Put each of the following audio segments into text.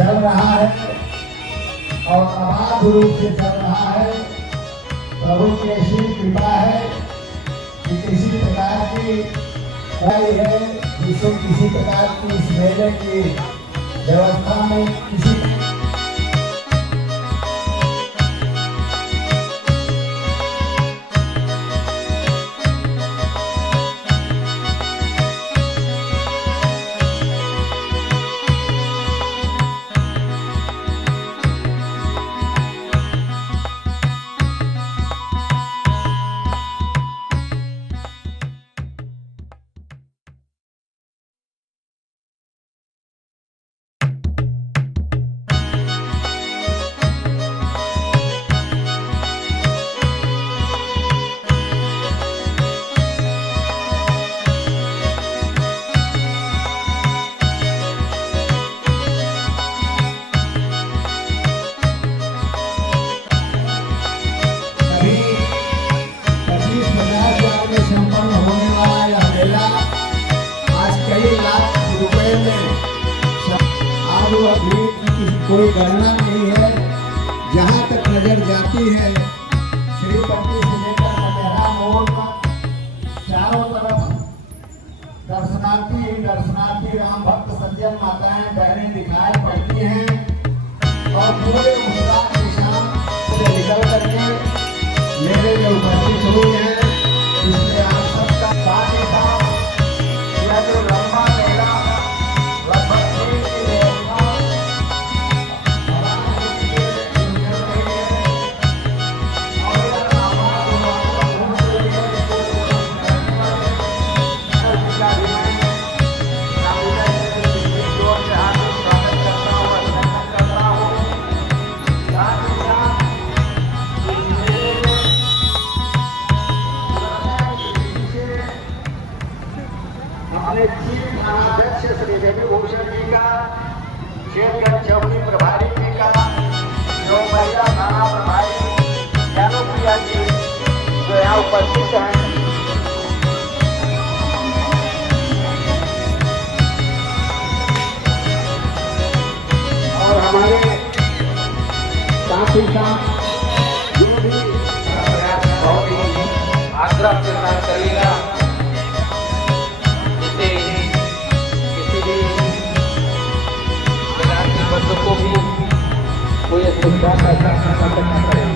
चल रहा है और अबाध रूप से चल रहा है। प्रभु की ऐसी कृपा है कि किसी प्रकार की कोई है जिसे किसी प्रकार की इस मेले की व्यवस्था में किसी कोई गणना नहीं है। जहाँ तक नजर जाती है श्रीपति से लेकर मटेरा मोड़ तक चारों तरफ दर्शनार्थी राम भक्त सज्जन माताएं बहनें दिखाई पड़ती हैं और पूरे उत्साह के साथ से निकल करके मेरे में उपस्थित हुए हैं। इसलिए आप सबका साथ ही साथ यह जो लंबा मेला लगभग 3 की व्यवस्था शेरगंज चौकी प्रभारी जी का, जो महिला थाना प्रभारी ज्ञानोप्रिया जी जो यहाँ उपस्थित हैं, और हमारे साथ ही साथ जो भी बहुत ही आग्रह के साथ करेगा को भी कोई सुविधा का करें।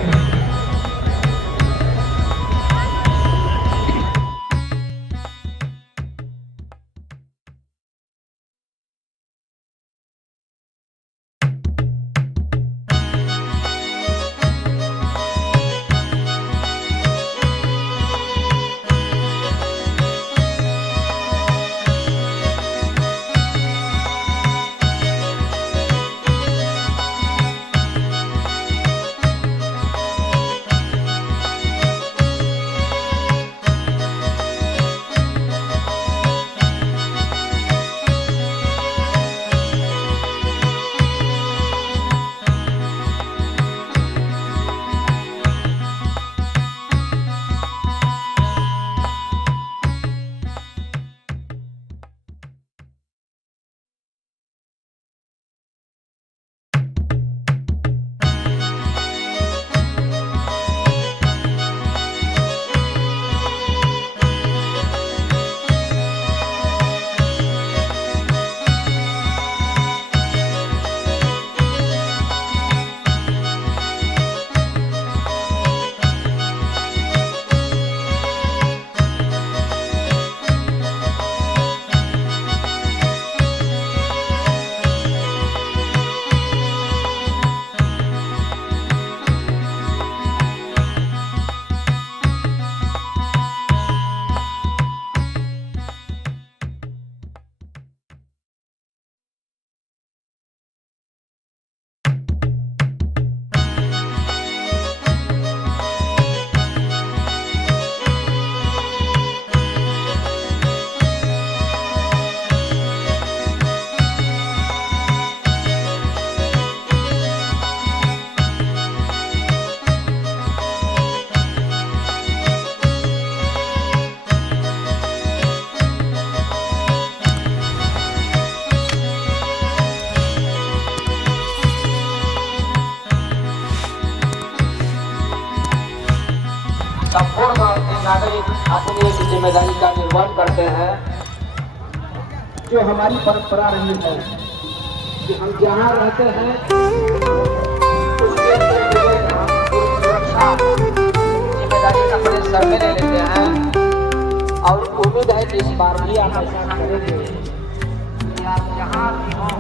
अपनी एक जिम्मेदारी का निर्वहन करते हैं। जो हमारी परंपरा रही है कि हम जहाँ रहते हैं उसके सुरक्षा जिम्मेदारी अपने सर में ले लेते हैं और उम्मीद है कि इस बार भी आप ऐसा करेंगे कि आप जहाँ भी हों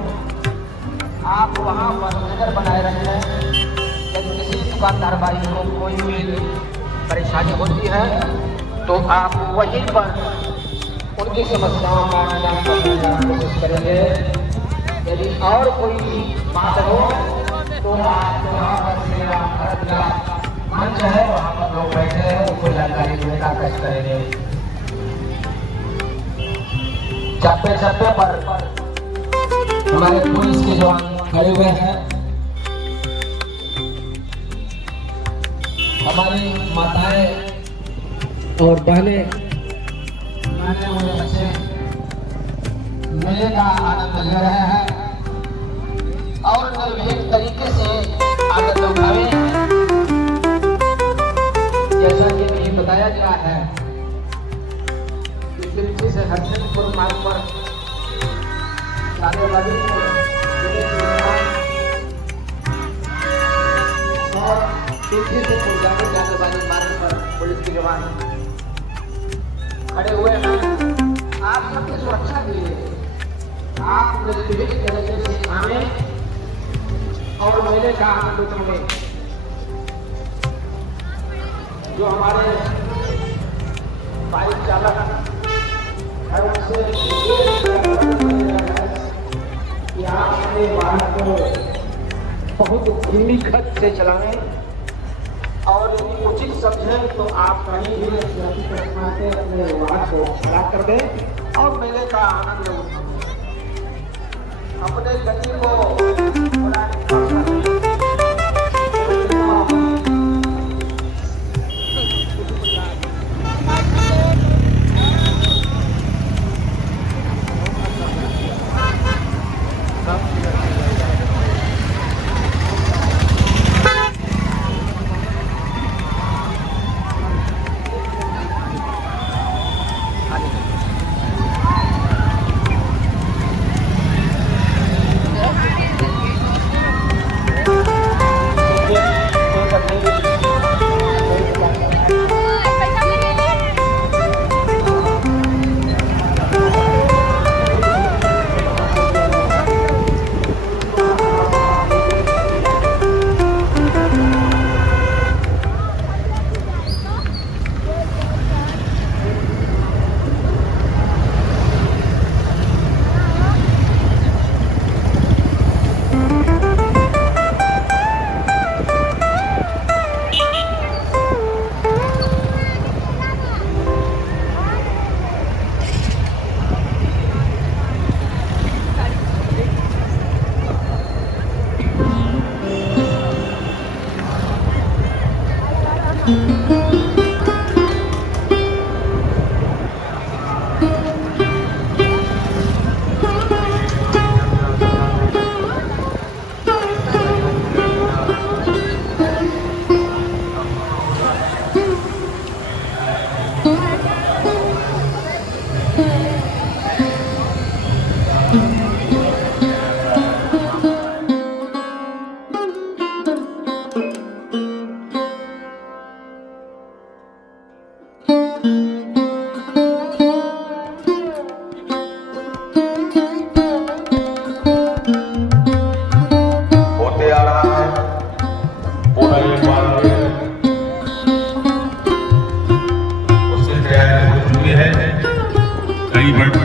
आप वहाँ पर नजर बनाए रखें। यदि किसी दुकानदार भाई को कोई भी परेशानी होती है तो आप वहीं पर उनकी समस्याओं का निदान करने का कोशिश करेंगे। यदि और कोई बात हो तो आप वहाँ पर सेवा भारत का मंच है, वहाँ पर लोग बैठे हैं, उनको जानकारी देने का कष्ट करेंगे। चप्पे चप्पे पर हमारे पुलिस के जवान खड़े हुए हैं। हमारी माताएं और बहनें हुए बच्चे मेले का आनंद ले रहे हैं और निर्भीक तरीके से आनंद उठावे। जैसा कि मुझे बताया गया है कि दिल्ली से हरसिंहपुर मार्ग पर जाने वाली और दिल्ली से पुलगामी जाने वाले मार्ग पर पुलिस के जवान खड़े हुए हैं। आप सबकी सुरक्षा के लिए आप निर्भीक तरीके से आए और मेले का आनंद उठाएं। जो हमारे बाइक चालक है उनसे कि आप अपने वाहन को बहुत धीमी गति से चलाएं और उचित समझें तो आप कहीं भी अपने वाहन को खड़ा कर दें और मेले का आनंद उठाएं। अपने गति को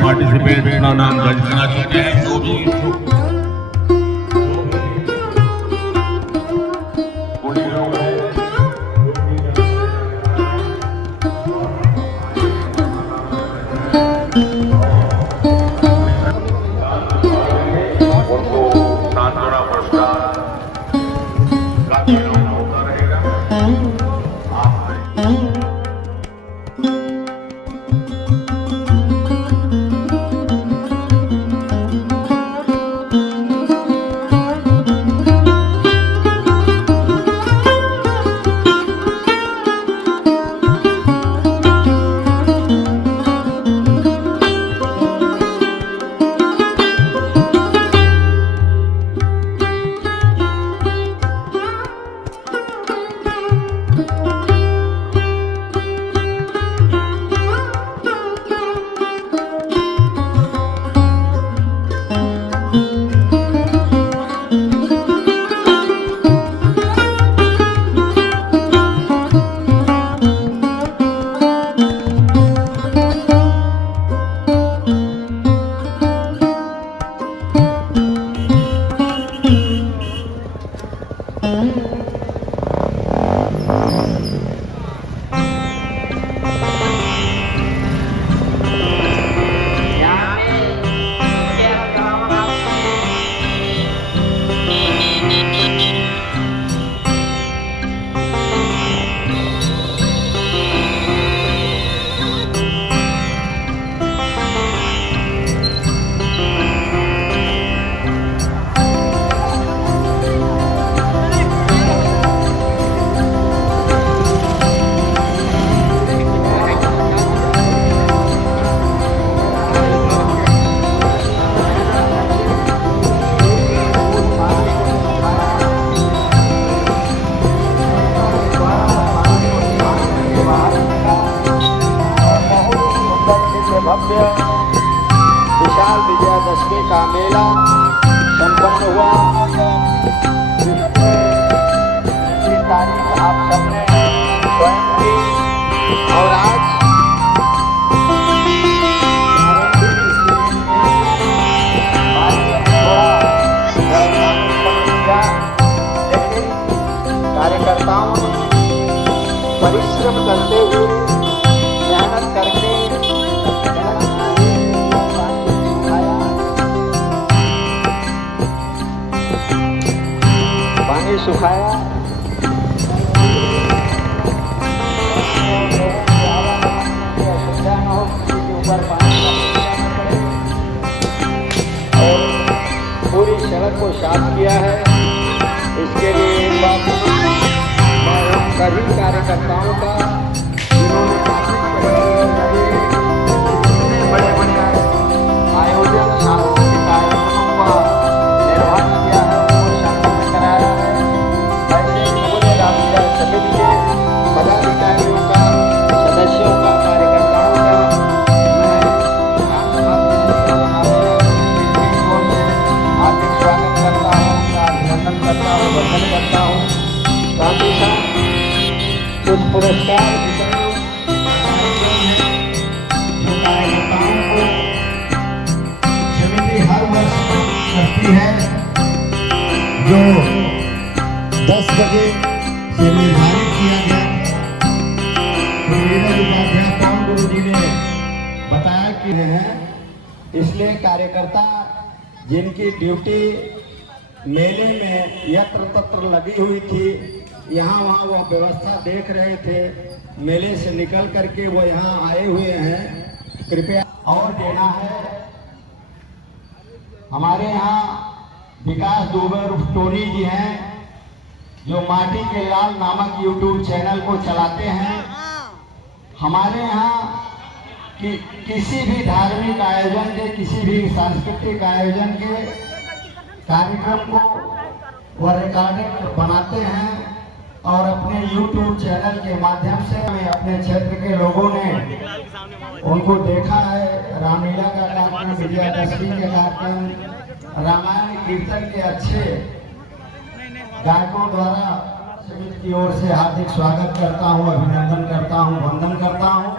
पार्टिसिपेट अपना नाम दर्ज करना चाहते हैं जो भी उनको सांत्वना पुरस्कार होता रहेगा। मेला संपन्न हुआ। जिसकी तारीख आप सबने स्वयं की और आज कार्यकर्ताओं ने परिश्रम करते हुए मेहनत करके पानी सुखाया। असुविधा न हो किसी के ऊपर पानी और पूरी सड़क को साफ किया है। इसके लिए एक बात मैं उन सभी कार्यकर्ताओं का जिन्होंने बड़े बड़े आयोजन सांस्कृतिक आयोजनों का निर्वहन किया है, उनको संपन्न कराया है। ऐसे पूरे राज्य समिति के पदाधिकारियों का, सदस्यों का, कार्यकर्ताओं का मैं हार्दिक स्वागत करता हूँ, उनका अभिनंदन करता हूँ, वंदन करता हूँ। साथ ही साथ कुछ पुरस्कार वितरण जो कार्यकर्ताओं को समिति हर वर्ष करती है, जो 10 बजे से निर्धारित किया गया। उपाध्याय पवन गुरु जी ने बताया कि हैं, इसलिए कार्यकर्ता जिनकी ड्यूटी मेले में यत्र तत्र लगी हुई थी, यहाँ वहाँ वो व्यवस्था देख रहे थे, मेले से निकल करके वो यहाँ आए हुए हैं। कृपया और देना है। हमारे यहाँ विकास दुबे टोनी जी हैं, जो माटी के लाल नामक यूट्यूब चैनल को चलाते हैं। हमारे यहाँ किसी भी धार्मिक आयोजन के, किसी भी सांस्कृतिक आयोजन के कार्यक्रम को वह रिकॉर्डिंग बनाते हैं और अपने YouTube चैनल के माध्यम से अपने क्षेत्र के लोगों ने उनको देखा है। रामलीला का कार्यक्रम, विजयादशमी के कार्यक्रम, रामायण कीर्तन के अच्छे गायकों द्वारा समिति की ओर से हार्दिक स्वागत करता हूँ, अभिनंदन करता हूँ, वंदन करता हूँ।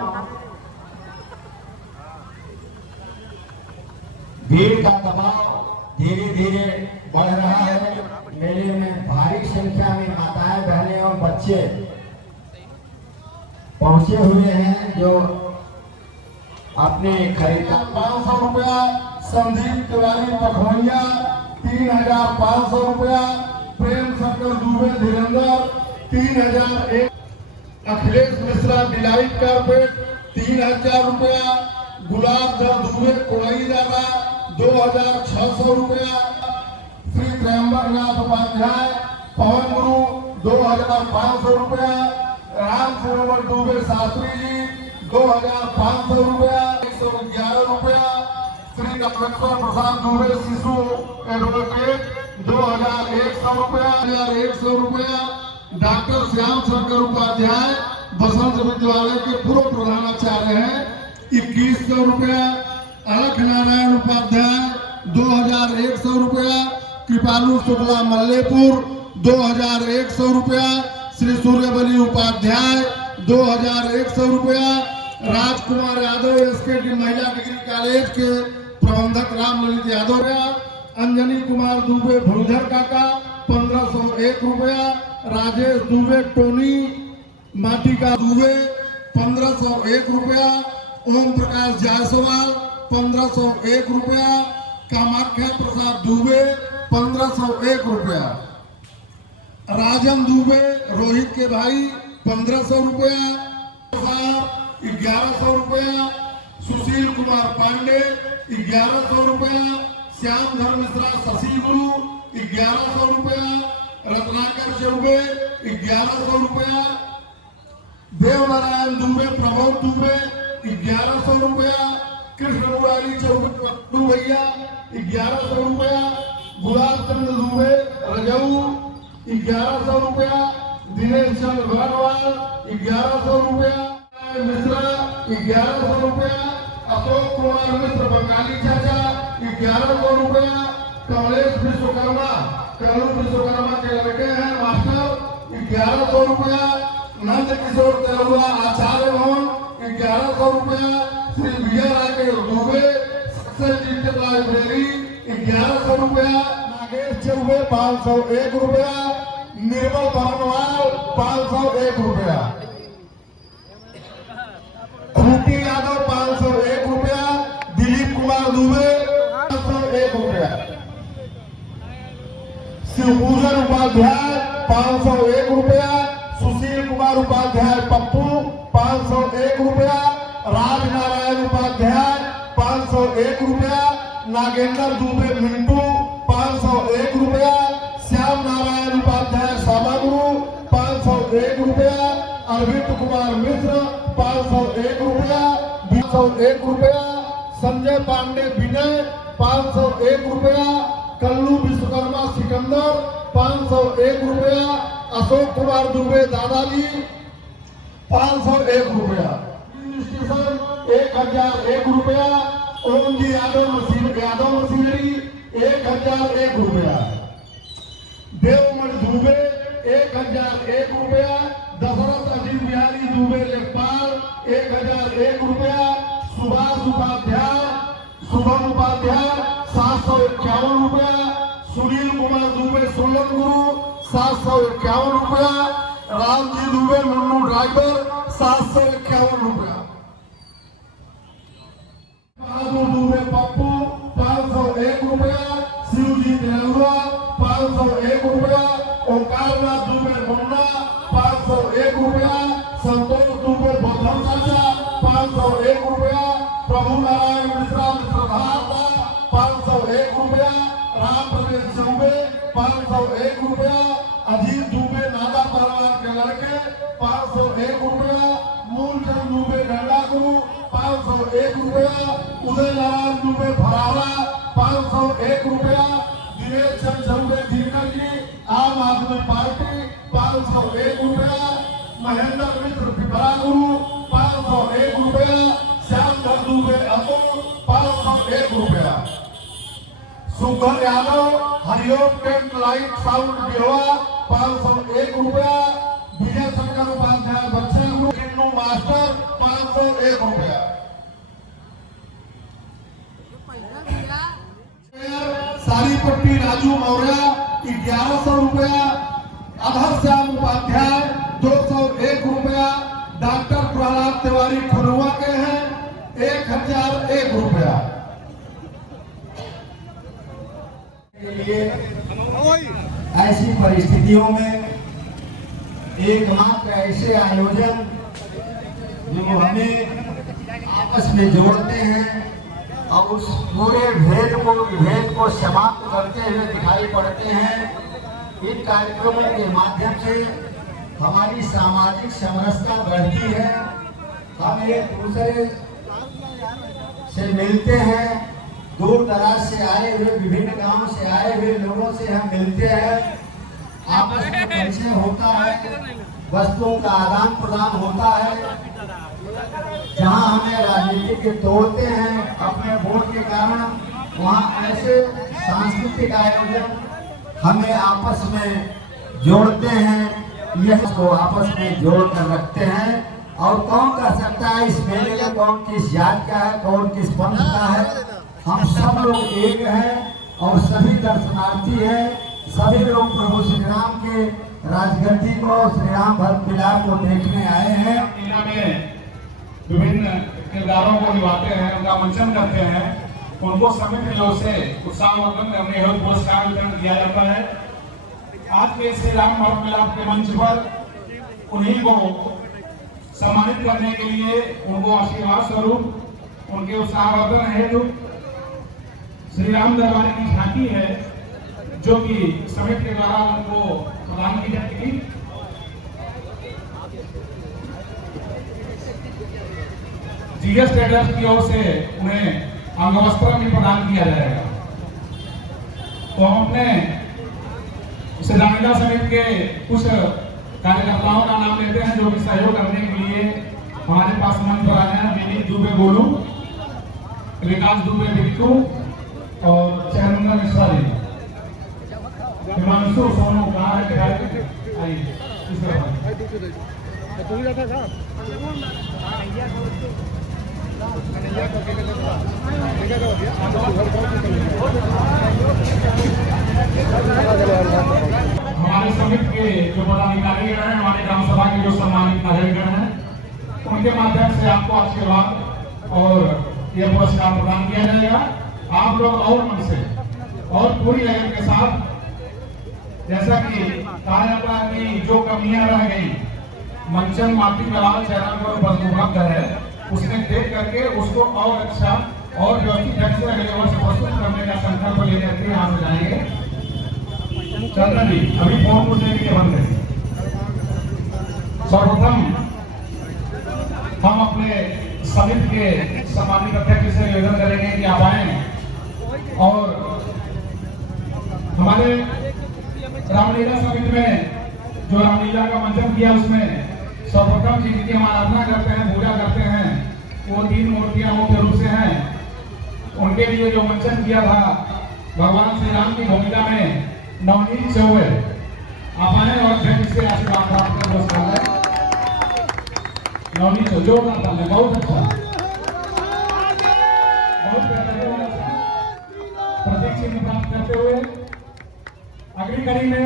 भीड़ का दबाव धीरे धीरे बढ़ रहा है। मेले में भारी संख्या में माताएं, बहनें और बच्चे पहुंचे हुए हैं, जो अपने खरीदा। 500 रुपया संदीप तिवारी पखवैया, 3500 रुपया प्रेम शंकर दुबे धीरेन्द्र, 3001 अखिलेश मिश्रा डिलाइट कारपेट, 3000 रुपया गुलाब धर दुबे कोई दादा, 2600 रुपया श्री त्रयंबक नाथ उपाध्याय पवन गुरु, 2500 रुपया राम सरोवर दुबे शास्त्री जी, 2500 रुपया 111 रुपया श्री कमलेश्वर प्रसाद दुबे शिशु एडवोकेट, 2100 रुपया 1100 रुपया डॉक्टर श्याम शंकर उपाध्याय बसंत विद्यालय के पूर्व प्रधानाचार्य हैं, 2100 रुपया अलख नारायण उपाध्याय, 2100 रुपया कृपालु शुक्ला मल्लेपुर, 2100 रुपया श्री सूर्यबली उपाध्याय, 2100 रुपया राजकुमार यादव एसकेटी महिला डिग्री कॉलेज के प्रबंधक राम ललित यादव, अंजनी कुमार दुबे भूधर काका, 1501 रुपया राजेश दुबे टोनी माटी का दुबे, 1501 रुपया ओम प्रकाश जायसवाल, 1501 रुपया कामाख्या प्रसाद दुबे, 1501 रुपया राजन दुबे रोहित के भाई, 1500 रुपया 1100 रुपया सुशील कुमार पांडे, 1100 रुपया श्याम धर्म मिश्रा शशि गुरु, 1100 रुपया रत्नाकर चौबे, 1100 रुपया देवनारायण दुबे प्रमोद दुबे, 1100 रुपया कृष्ण मुरारी चौबे भैया, 1100 रुपया गुलाब चंद दुबे रजऊ, 1100 रुपया दिनेश चंद भरवाल, 1100 रुपया मिश्रा, 1100 रुपया अशोक कुमार मिश्र बंगाली चाचा, 1100 रुपया कमलेश विश्वकर्मा, कल्लू विश्वकर्मा के लड़के हैं मास्टर 1100 रुपया, नंद किशोर तेलुआ आचार्य भवन 1100 रुपया, Shri Vijay Rakesh Dubey success digital library 1100 रुपया, नागेश चौबे 501 रुपया, निर्मल बरनवाल 501 रुपया, खूटी यादव 501 रुपया, दिलीप कुमार दुबे 501 रुपया, शिवभूषण उपाध्याय 501 रुपया, सुशील कुमार उपाध्याय पप्पू 501 रुपया, राजनारायण उपाध्याय 501 रुपया, नागेंद्र दुबे मिंटू 501 रुपया, श्याम नारायण उपाध्याय सामागुरु 501 रुपया, अरविंद कुमार मिश्र 501 रुपया, 501 रुपया, संजय पांडे विनय 501 रुपया, कल्लू विश्वकर्मा सिकंदर 501 रुपया, अशोक कुमार दुबे दादाजी 501 रुपया, 1001 रुपया, ओम जी यादव मशीनरी 1001 रुपया, देवमणि दुबे 1001 रुपया, दशरथ अजीत बिहारी दुबे लेखपाल 1001 रुपया, सुभाष उपाध्याय शुभम उपाध्याय 751 रुपया, सुनील कुमार दुबे सोलन गुरु 751 रुपया, रामजी दुबे मुन्नू ड्राइवर 751 रुपया, बहादुर दुबे पप्पू 501 रुपया, शिवजी तेलुआ 501 रुपया, ओंकारनाथ दुबे मुन्ना 501 रुपया, संतोष दुबे बौद्धम चाचा 501 रुपया, प्रभु नारायण मिश्रा मिश्रधारता 501 रुपया, राम प्रवेश चौबे 501 रुपया, अजीत दुबे नादा परिवार के लड़के 501 रुपया, मूलचंद दुबे गंडा गुरु 501 रुपया, उदय नारायण दुबे भरारा 501 रुपया, दिनेश चंद चौबे धीरकर जी आम आदमी पार्टी 501 रुपया, महेंद्र मिश्र पिपरा गुरु 501 रुपया, श्याम दुबे अतुल 501 रुपया, Sukhar Yadav Hariom tent light sound Bihwa 501 रुपया, विजय शंकर उपाध्याय बच्चे गुरु किन्नू मास्टर 501 रुपया, सारी पट्टी राजू मौर्य 1100 रुपया, अधर श्याम उपाध्याय 201 रुपया, डॉक्टर प्रहलाद तिवारी खुरुआ के हैं 1001 रुपया। ऐसी परिस्थितियों में एकमात्र ऐसे आयोजन जो हमें आपस में जोड़ते हैं और उस पूरे विभेद को समाप्त करते हुए दिखाई पड़ते हैं। इन कार्यक्रमों के माध्यम से हमारी सामाजिक समरसता बढ़ती है, हम एक दूसरे से मिलते हैं, दूर दराज से आए हुए विभिन्न गांवों से आए हुए लोगों से हम मिलते हैं, आपस में परिचय होता है, वस्तुओं का आदान प्रदान होता है। जहां हमें राजनीति के तोड़ते हैं अपने वोट के कारण, वहां ऐसे सांस्कृतिक आयोजन हमें आपस में जोड़ते हैं, यह को आपस में जोड़ कर रखते हैं। और कौन कह सकता है इस मेले में कौन किस जात का है, कौन किस पंथ का है, हम सब लोग एक हैं और सभी दर्शनार्थी हैं, सभी लोग प्रभु श्री राम के राजगद्दी को, श्री राम भक्त मिलाप को देखने आए हैं। मीना में विभिन्न किरदारों को निभाते हैं, उनका मंचन करते हैं, उनको समिति की ओर से उत्साहवर्धन करने हेतु पुरस्कार वितरण किया जाता है। आज के श्री राम भक्त मिलाप के मंच पर उन्हीं को सम्मानित करने के लिए, उनको आशीर्वाद स्वरूप उनके उत्साहवर्धन हेतु श्री राम दरबार की झांकी है, जो कि समिति के द्वारा उनको प्रदान की जाएगी। जीएस ट्रेडर्स की ओर से उन्हें अंगवस्त्र भी प्रदान किया जाएगा। तो हम अपने सिद्धांत समिति के कुछ कार्यकर्ताओं का नाम लेते हैं, जो भी सहयोग करने के लिए हमारे पास मंच पर आए हैं। विनीत दुबे गोलू, विकास दुबे बिट्टू, और चैनंदा मिश्रा जी, हिमांशु सोनू कहाँ है दिखाई आइए इस तरफ। हमारे समिति के जो पदाधिकारी हैं, हमारे ग्राम सभा के जो सम्मानित नागरिकगण हैं, उनके माध्यम से आपको आशीर्वाद और यह पुरस्कार प्रदान किया जाएगा। आप लोग और मन से और पूरी लगन के साथ, जैसा कि कहा जाता है कि जो कमियां रह गई मंचन माटीकलाल चैनल पर उपलब्ध है, उसमें देख करके उसको और अच्छा और व्यवस्थित ढंग से अगले वर्ष प्रस्तुत करने का संकल्प लेकर के यहाँ से जाएंगे। चंद्रन जी अभी फोन पूछने के लिए बंद है। सर्वप्रथम हम अपने समिति के सम्मानित अध्यक्ष से निवेदन करेंगे कि आप आए और हमारे रामलीला समिति में जो रामलीला का मंचन किया उसमें सर्वप्रथम जिनकी हम आराधना करते हैं, पूजा करते हैं, वो 3 मूर्तियां मुख्य रूप से हैं। उनके लिए जो मंचन किया था भगवान श्री राम की भूमिका में नवनीत चौबे, आप आए और फिर इससे आशीर्वाद प्राप्त कर पुरस्कार नवनीत चौबे जोरदार ताली, बहुत अच्छा, बहुत बेहतरीन प्रतीक चिन्ह प्राप्त करते हुए अगली कड़ी में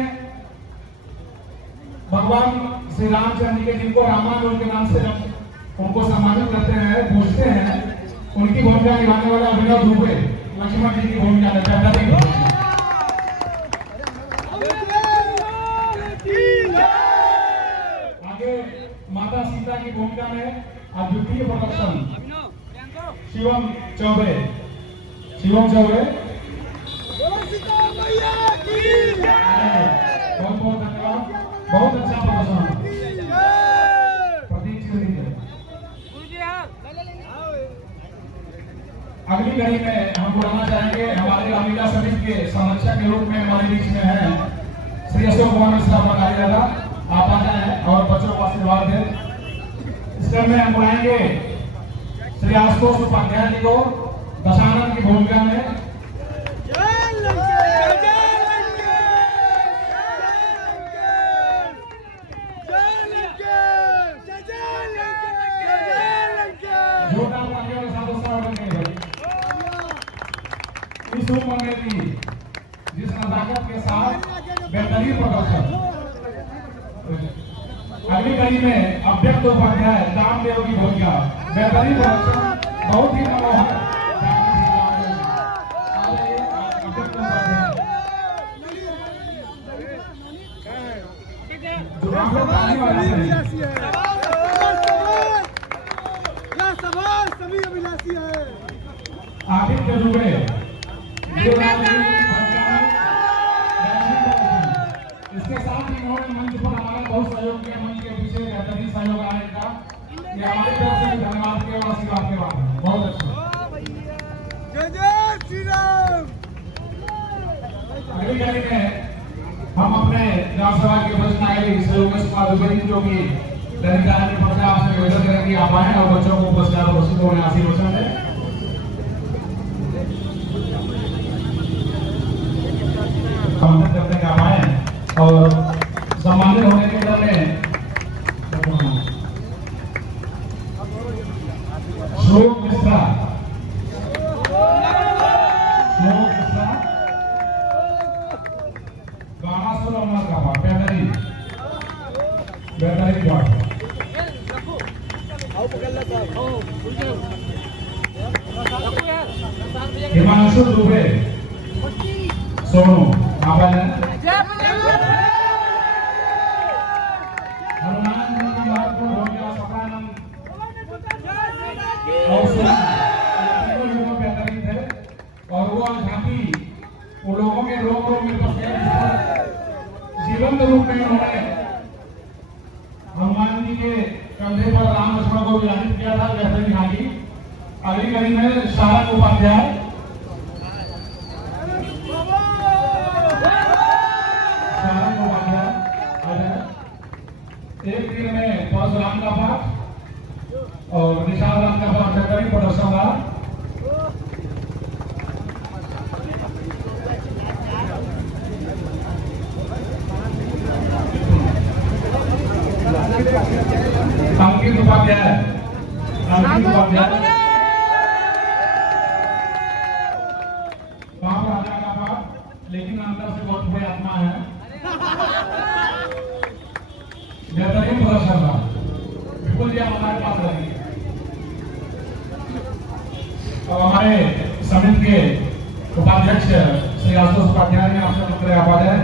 भगवान श्री रामचंद्र जी के जिनको रामानुज के नाम से उनको सम्मानित करते हैं, पूछते हैं, उनकी भूमिका निभाने वाला अभिनव दुबे लक्ष्मण जी की भूमिका में आगे माता सीता की भूमिका में अद्वितीय प्रदर्शन शिवम चौबे बहुत बहुत धन्यवाद, बहुत अच्छा प्रदर्शन। अगली कड़ी में हम बुलाना चाहेंगे हमारे रामलीला समिति के संरक्षक के रूप में हमारे बीच में है श्री अशोक कुमार मिश्रा बघारी दादा, आप आ जाए और बच्चों को आशीर्वाद दें। इस क्रम में हम बुलाएंगे श्री आशुतोष उपाध्याय जी को दशानंद की भूमिका में। जिस नजाकत के साथ बेहतरीन प्रदर्शन। अगली कड़ी में अव्यक्त उपाध्याय रामदेव की भूमिका, बेहतरीन प्रदर्शन, बहुत ही मनोहर। आदित्य दुबे इसके साथ ही इन्होंने मंच पर हमारा बहुत सहयोग किया, मंच के पीछे बेहतरीन सहयोग आने का ये हमारी तरफ से धन्यवाद के और आशीर्वाद के बाद बहुत अच्छा। जय श्री राम। अगली कड़ी में हम अपने ग्राम सभा के वरिष्ठ नागरिक सहयोगी कुमार दुबे जो कि दैनिक जागरण की पत्रिका आपसे निवेदन करेंगे आप आए और बच्चों को पुरस्कार घोषित होने आशीर्वचन दें। करते हैं आप आए और सम्मानित होने के क्रम में श्लोक मिश्रा गाना सुनो उमर का पाठ बेहतरीन पाठ। हिमांशु दुबे सोनू आप हनुमान जी की बात को हो गया सकानंद और बेहतरीन थे और वो झांकी उन लोगों के रोग में जीवंत रूप में उन्होंने हनुमान जी के कंधे पर राम लक्ष्मण को विराजित किया था बेहतरीन झांकी। अगली कड़ी में शारंग उपाध्याय एक दिन में परशुराम का पाठ और निशान राम का पाठ बेहतरीन प्रदर्शन रहा। लेकिन अंदर से बहुत बुरी आत्मा है। बेहतरीन प्रदर्शन रहा। बिल्कुल जी आप हमारे पास रहेंगे। अब हमारे समिति के उपाध्यक्ष श्री आशुतोष उपाध्याय ने आपसे उत्तर आभार है।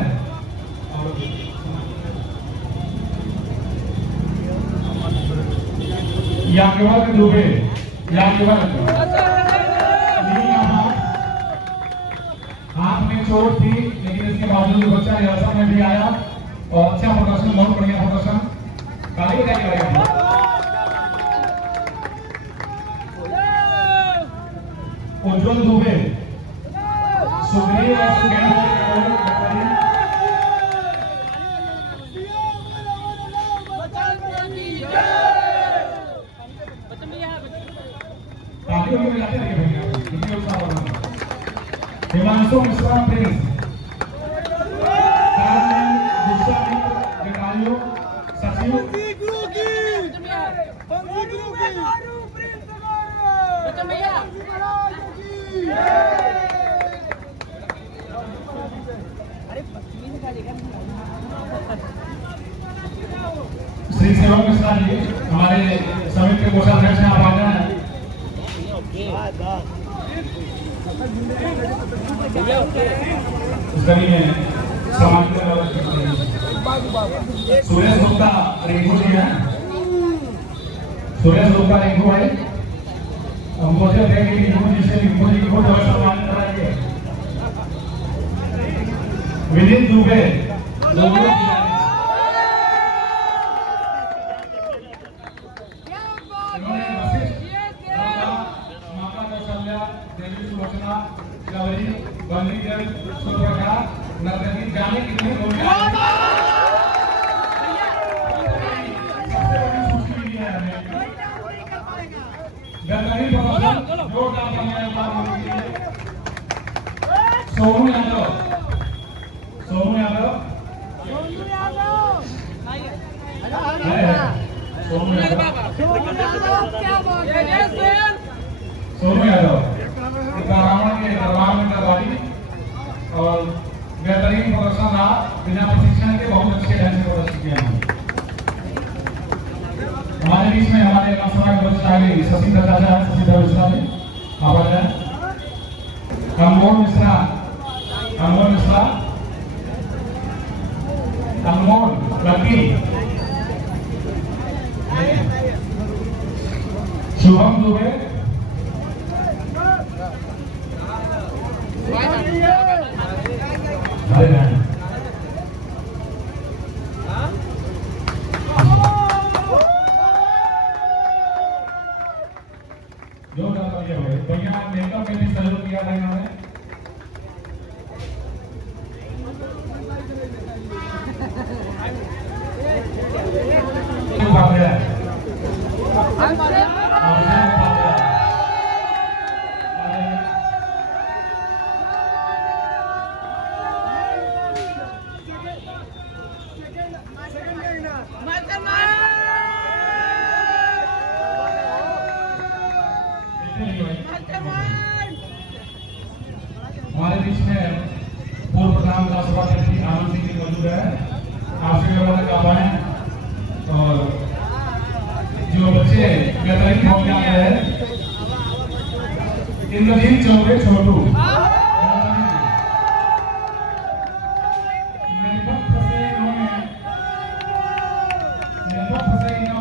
याज्ञवल्क दुबे, याज्ञवल्क हाथ में चोट थी, लेकिन इसके बावजूद बच्चा रिहर्सल में भी आया और अच्छा प्रदर्शन, बहुत बढ़िया प्रदर्शन। ताली बजाइए। उज्जवल दुबे, सुग्रीव और सुगेंद्र हिमांशु मिश्रा प्रिंस, जटायु सचिव, श्री सेवक मिश्रा जी हमारे समिति के कोषाध्यक्ष हैं, आप आ जाए। सुरेश गुप्ता रिंकू जी हैं, सुरेश गुप्ता रिंकू भाई, मुझे देंगे रिंकू जी से, रिंकू जी को सम्मान कराएंगे। विनीत दुबे, जाने कितने लोग सोनू यादव, सोनू यादव, सोनू यादव रावण के दरबार में दरबारी और बेहतरीन प्रदर्शन रहा। बिना प्रशिक्षण के बहुत अच्छे ढंग से प्रदर्शन किया। हमारे बीच में हमारे लोकसभा के वरिष्ठ नागरिक शशिधर राजा, शशिधर मिश्रा जी आप आ जाए। अनमोल मिश्रा, अनमोल मिश्रा, अनमोल लकी, शुभम दुबे, भैया मेकअप में भी सहयोग किया था इन्होंने। हमारे बीच में पूर्व प्रधान लोकसभा अध्यक्ष आनंद सिंह जी मौजूद है। आपसे लोगों का आह्वान है और जो बच्चे बेहतरीन हो गया है इंद्रजीत चौबे छोटू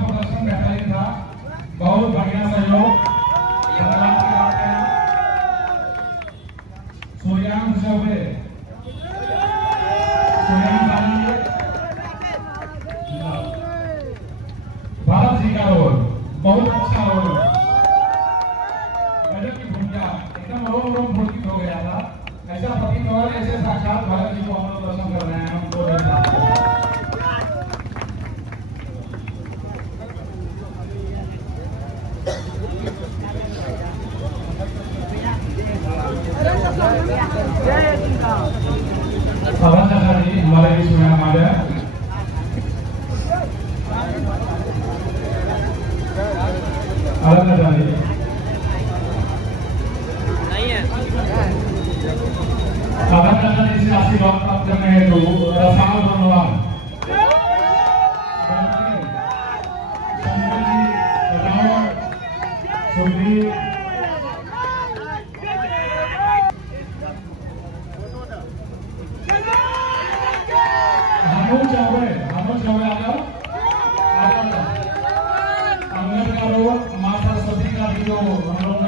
प्रदर्शन बेहतरीन था, बहुत बढ़िया सहयोग। सूर्यांश चौबे, भारत जी का रोल बहुत अच्छा रोल, गजब की भूमिका, एकदम रोम रोम पुलकित हो गया था। ऐसा प्रतीत हो रहा है जैसे साक्षात भारत जी को हम लोग दर्शन कर रहे हैं। हम दो हमारे आशीर्वाद प्राप्त करने हैं तो रसाल धन्यवाद सुखदेव हम चाहे अम्बेडकर रोड माँ सरस्वती का भी जो हम लोग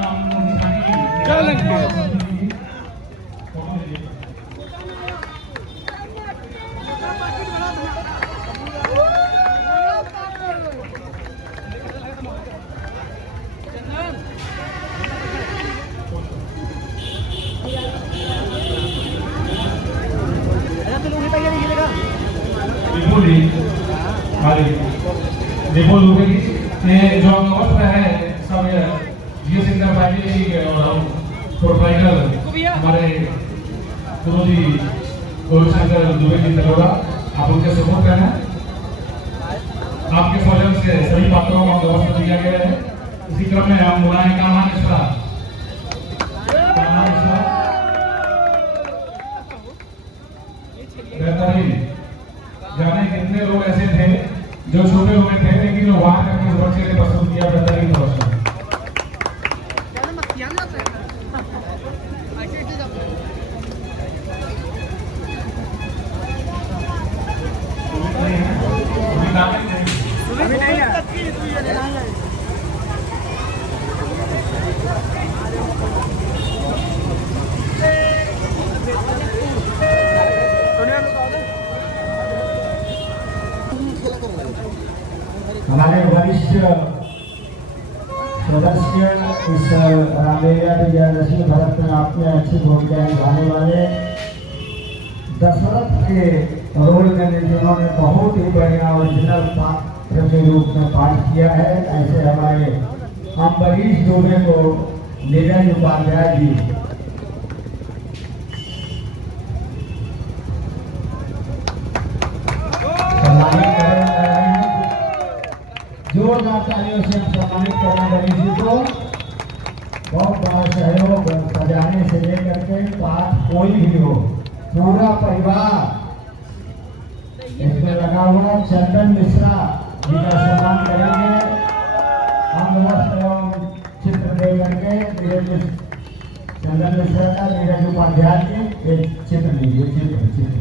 देखो लोगों ये जो अवस्था है सब जीएस इंटरप्राइजेज और हम प्रोप्राइटर हमारे गुरुजी गोविंदशंकर दुबे जी तलोरा आप उनके सपोर्ट करना आपके सहयोग से सभी पात्रों को व्यवस्था दिया गया है। इसी क्रम में हम बुलाएं कान्हा मिश्रा बेहतरीन जाने कितने लोग ऐसे थे जो छुपे हुए थे लेकिन वहां तक इस बच्चे ने पसंद किया बेहतरीन प्रश्न हमारे वरिष्ठ सदस्य इस रामलीला विजयदशमी भरत में आपने अच्छी भूमिका निभाने वाले दशरथ के रोल में जिन्होंने बहुत ही बढ़िया ओरिजिनल पात्र के रूप में पाठ किया है, ऐसे हमारे अम्बरीश दुबे को नीरज उपाध्याय जी जोरदार तालियों से सम्मानित करना गणेश जी को। बहुत बड़ा सहयोग सजाने से लेकर के पाठ कोई भी हो पूरा परिवार इसमें लगा हुआ। चंदन मिश्रा जी का सम्मान करेंगे, हम वस्त्र एवं चित्र दे करके चंदन मिश्रा का नीरज उपाध्याय जी एक चित्र लीजिए। चित्र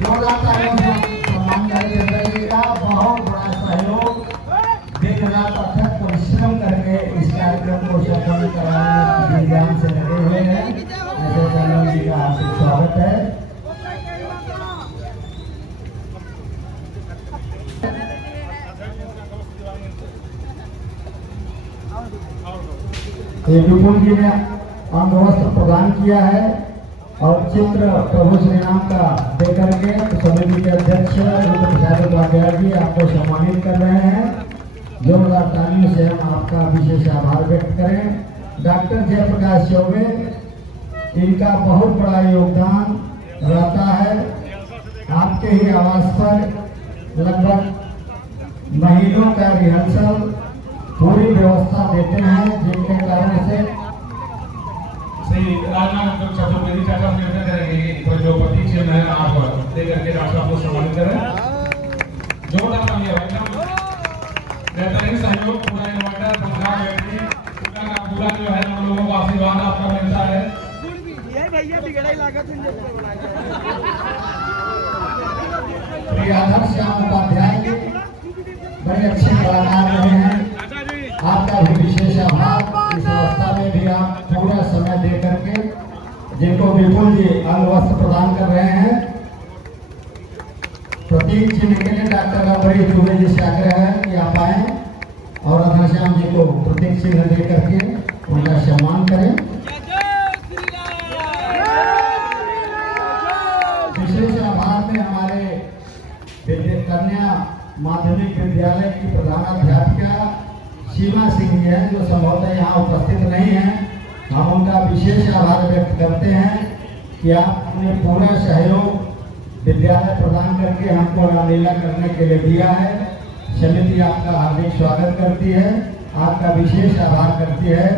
जोरदार तालियों से का बहुत बड़ा सहयोग दिन रात अथक परिश्रम करके इस कार्यक्रम को सफल कराने में विज्ञान से लगे हुए हैं। ऐसे चंदन जी का हार्दिक स्वागत है। विपुल जी ने अंगवस्त्र प्रदान किया है और चित्र प्रभु श्री राम का देकर के समिति के अध्यक्ष रुद्रप्रसाद उपाध्याय जी आपको सम्मानित कर रहे हैं। जोरदार तालियों से हम आपका विशेष आभार व्यक्त करें। डॉक्टर जयप्रकाश चौबे, इनका बहुत बड़ा योगदान रहता है। आपके ही आवास पर लगभग महीनों का रिहर्सल पूरी व्यवस्था देते हैं, जिनके कारण से श्री राजनाथ चतुर्वेदी चाचा निर्णय करेंगे कि जो प्रतीक चिन्ह है आप दे करके डॉक्टर साहब को सम्मानित करें। जोरदार तालियां एकदम बेहतरीन सहयोग पूरा इन्वर्टर पूरा बैटरी पूरा जो है हम लोगों को आशीर्वाद आपका मिलता है। भैया बिगड़ा लागत आदर्श श्याम उपाध्याय जी बड़े अच्छे कलाकार रहे हैं, आपका भी विशेष आभार। इस अवस्था में भी आप पूरा समय दे करके जिनको विपुल जी अंगवस्त्र प्रदान कर रहे हैं। प्रतीक चिन्ह के लिए डॉक्टर अम्बरीश दुबे जी से आग्रह है कि आप आए और राधाश्याम जी को प्रतीक चिन्ह दे करके उनका सम्मान करें। विशेष आभार में हमारे कन्या माध्यमिक विद्यालय की प्रधानाध्यापिका सीमा सिंह जी हैं, जो संभवतः यहाँ उपस्थित नहीं हैं। हम उनका विशेष आभार व्यक्त करते हैं कि आपने पूरा सहयोग विद्यालय प्रदान करके हमको रामलीला करने के लिए दिया है। समिति आपका हार्दिक स्वागत करती है, आपका विशेष आभार करती है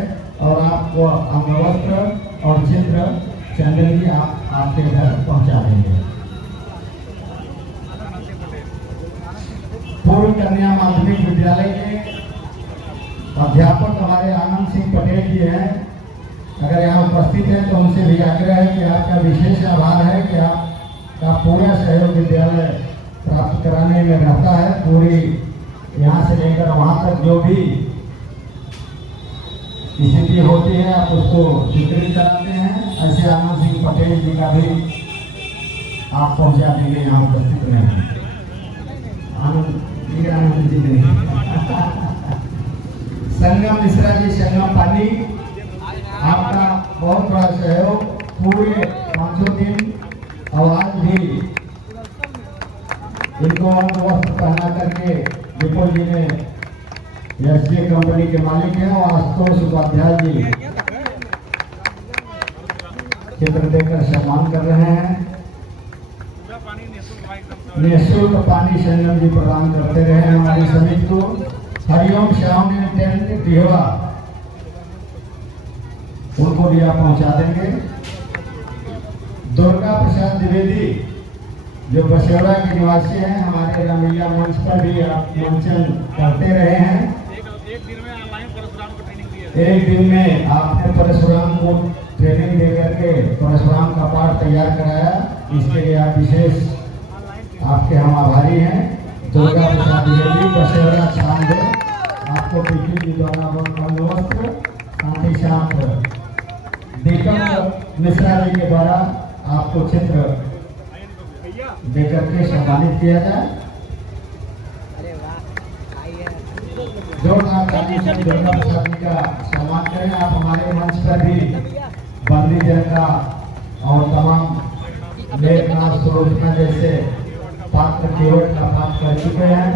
और आपको अंगवस्त्र और चित्र चंदन जी आपके घर पहुंचा देंगे। पूर्व कन्या माध्यमिक विद्यालय के अध्यापक हमारे आनंद सिंह पटेल जी हैं, अगर यहाँ उपस्थित हैं तो उनसे भी आग्रह है कि आपका विशेष आभार है कि आपका पूरा सहयोग विद्यालय प्राप्त कराने में रहता है। पूरी यहाँ से लेकर वहाँ तक जो भी स्थिति होती है आप उसको स्वीकृत कराते हैं। ऐसे आनंद सिंह पटेल जी का भी आप पहुँचा देंगे, यहाँ उपस्थित नहीं आनंद जी नहीं संगम मिश्रा जी, संगम पानी, आपका बहुत बड़ा सहयोग। पूरे 500 दिन आवाज भी इनको वस्त्र पहना करके विपुल जी ने एसजे कंपनी के मालिक हैं और आशुतोष उपाध्याय जी चित्र देकर सम्मान कर रहे हैं। निःशुल्क पानी संगम जी प्रदान करते रहे हमारी समिति को। हरिओम श्याम टेंट टिहवा, उनको भी आप पहुंचा देंगे। दुर्गा प्रसाद द्विवेदी जो बसेड़ा के निवासी हैं, हमारे रामलीला मंच पर भी आप मंचन करते रहे हैं। एक दिन में आपने परशुराम को ट्रेनिंग दे करके परशुराम का पाठ तैयार कराया, इसके लिए आप विशेष आपके हम आभारी हैं। दुर्गा प्रसाद द्विवेदी बसेड़ा छांदे, आपको पीटी जी द्वारा वस्त्र, साथ ही साथ दीपक मिश्रा जी के द्वारा आपको चित्र देकर के सम्मानित किया जाए। दुर्गा प्रसाद जी का सम्मान करें। आप हमारे मंच पर भी बंदी जन का और तमाम लेखनाथ सुरोचना जैसे पात्र केवट का पाठ कर चुके हैं।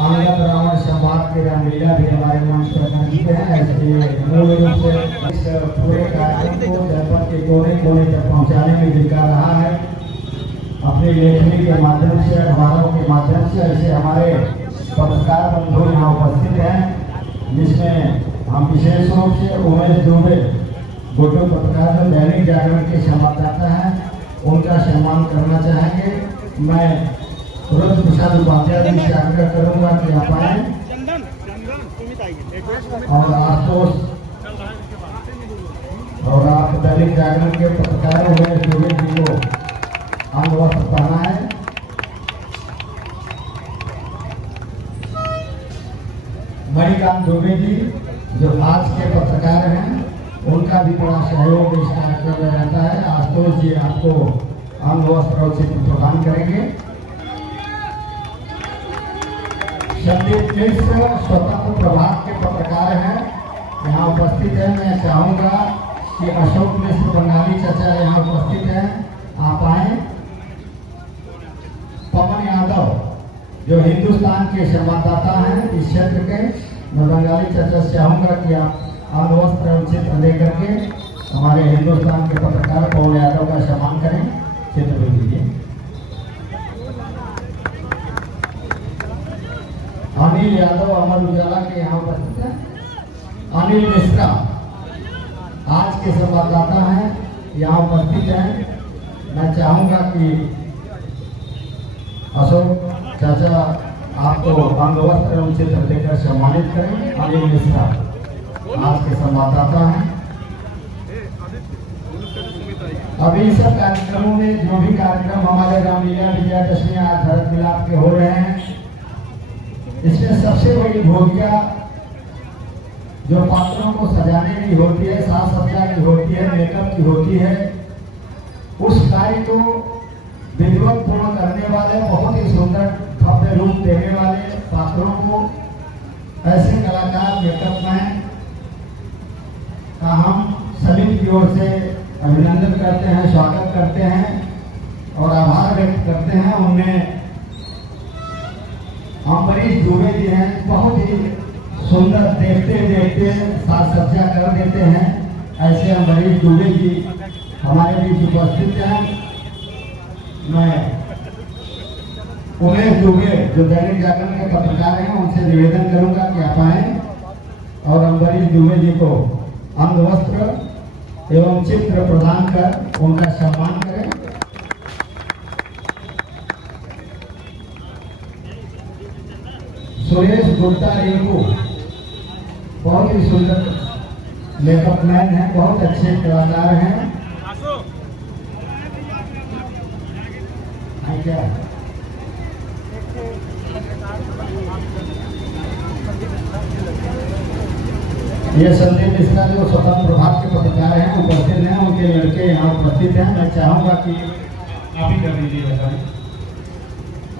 अंगद रावण संवाद के रामलीला भी हमारे मंच पर कर चुके हैं। इसलिए मूल रूप से इस पूरे कार्यक्रम को जनपद के कोने कोने तक पहुंचाने में जिनका रहा है अपनी लेखनी के माध्यम से, अखबारों के माध्यम से, ऐसे हमारे पत्रकार बंधु यहाँ उपस्थित हैं, जिसमें हम विशेष रूप से उमेश दुबे गोटो पत्रकार जो दैनिक जागरण के संवाददाता हैं, उनका सम्मान करना चाहेंगे। मैं रुद्र प्रसाद उपाध्याय जी से आग्रह करूंगा कि आप आए और आशुतोष और आप दैनिक जागरण के पत्रकार उमेश दुबे जी को अंग वस्त्र पहना है। मणिकांत दुबे जी जो आज के पत्रकार हैं, उनका भी बड़ा सहयोग इस कार्यक्रम में रहता है। आशुतोष जी आपको अंग वस्त्र और चित्र प्रदान करेंगे। संदीप मिश्र स्वतंत्र प्रभात के पत्रकार हैं, यहाँ उपस्थित है। मैं चाहूँगा कि अशोक मिश्र बंगाली चाचा यहाँ उपस्थित हैं, आप आए। पवन यादव जो हिंदुस्तान के संवाददाता हैं इस क्षेत्र के, मैं बंगाली चाचा से चाहूँगा कि आप अंग वस्त्र और चित्र लेकर के हमारे हिंदुस्तान के पत्रकार पवन यादव का सम्मान करें। चित्र भी दीजिए। अनिल यादव अमर उजाला के यहाँ उपस्थित है। अनिल मिश्रा आज के संवाददाता हैं, यहाँ उपस्थित हैं। मैं चाहूँगा कि अशोक चाचा आपको अंग वस्त्र एवं चित्र देकर सम्मानित करें। अनिल मिश्रा आज के संवाददाता हैं। अभी सब कार्यक्रमों में जो भी कार्यक्रम हमारे रामलीला विजयादशमी आज धरत मिलाप के हो रहे हैं, इसमें सबसे बड़ी भूमिका जो पात्रों को सजाने की होती है, साज सज्जा की होती है, मेकअप की होती है, उस कार्य को विधिवत पूर्ण करने वाले, बहुत ही सुंदर भव्य रूप देने वाले पात्रों को ऐसे कलाकार मेकअप मैन का हम सभी की ओर से अभिनंदन करते हैं, स्वागत करते हैं और आभार व्यक्त करते हैं। उनमें अम्बरीश दुबे जी हैं, बहुत ही सुंदर देखते देखते साज सज्जा कर देते हैं। ऐसे अम्बरीश दुबे जी हमारे बीच उपस्थित हैं। मैं उमेश दुबे जो दैनिक जागरण के पत्रकार हैं, उनसे निवेदन करूंगा कि आप आए और अम्बरीश दुबे जी को अंग वस्त्र एवं चित्र प्रदान कर उनका सम्मान करें। सुरेश गुप्ता रिंकू बहुत ही सुंदर मेकअप मैन है, बहुत अच्छे कलाकार हैं। क्या ये संदीप मिश्रा जो स्वतंत्र प्रभात के पत्रकार हैं उपस्थित हैं, उनके लड़के यहाँ उपस्थित हैं। मैं चाहूंगा कि आप ही कर दीजिए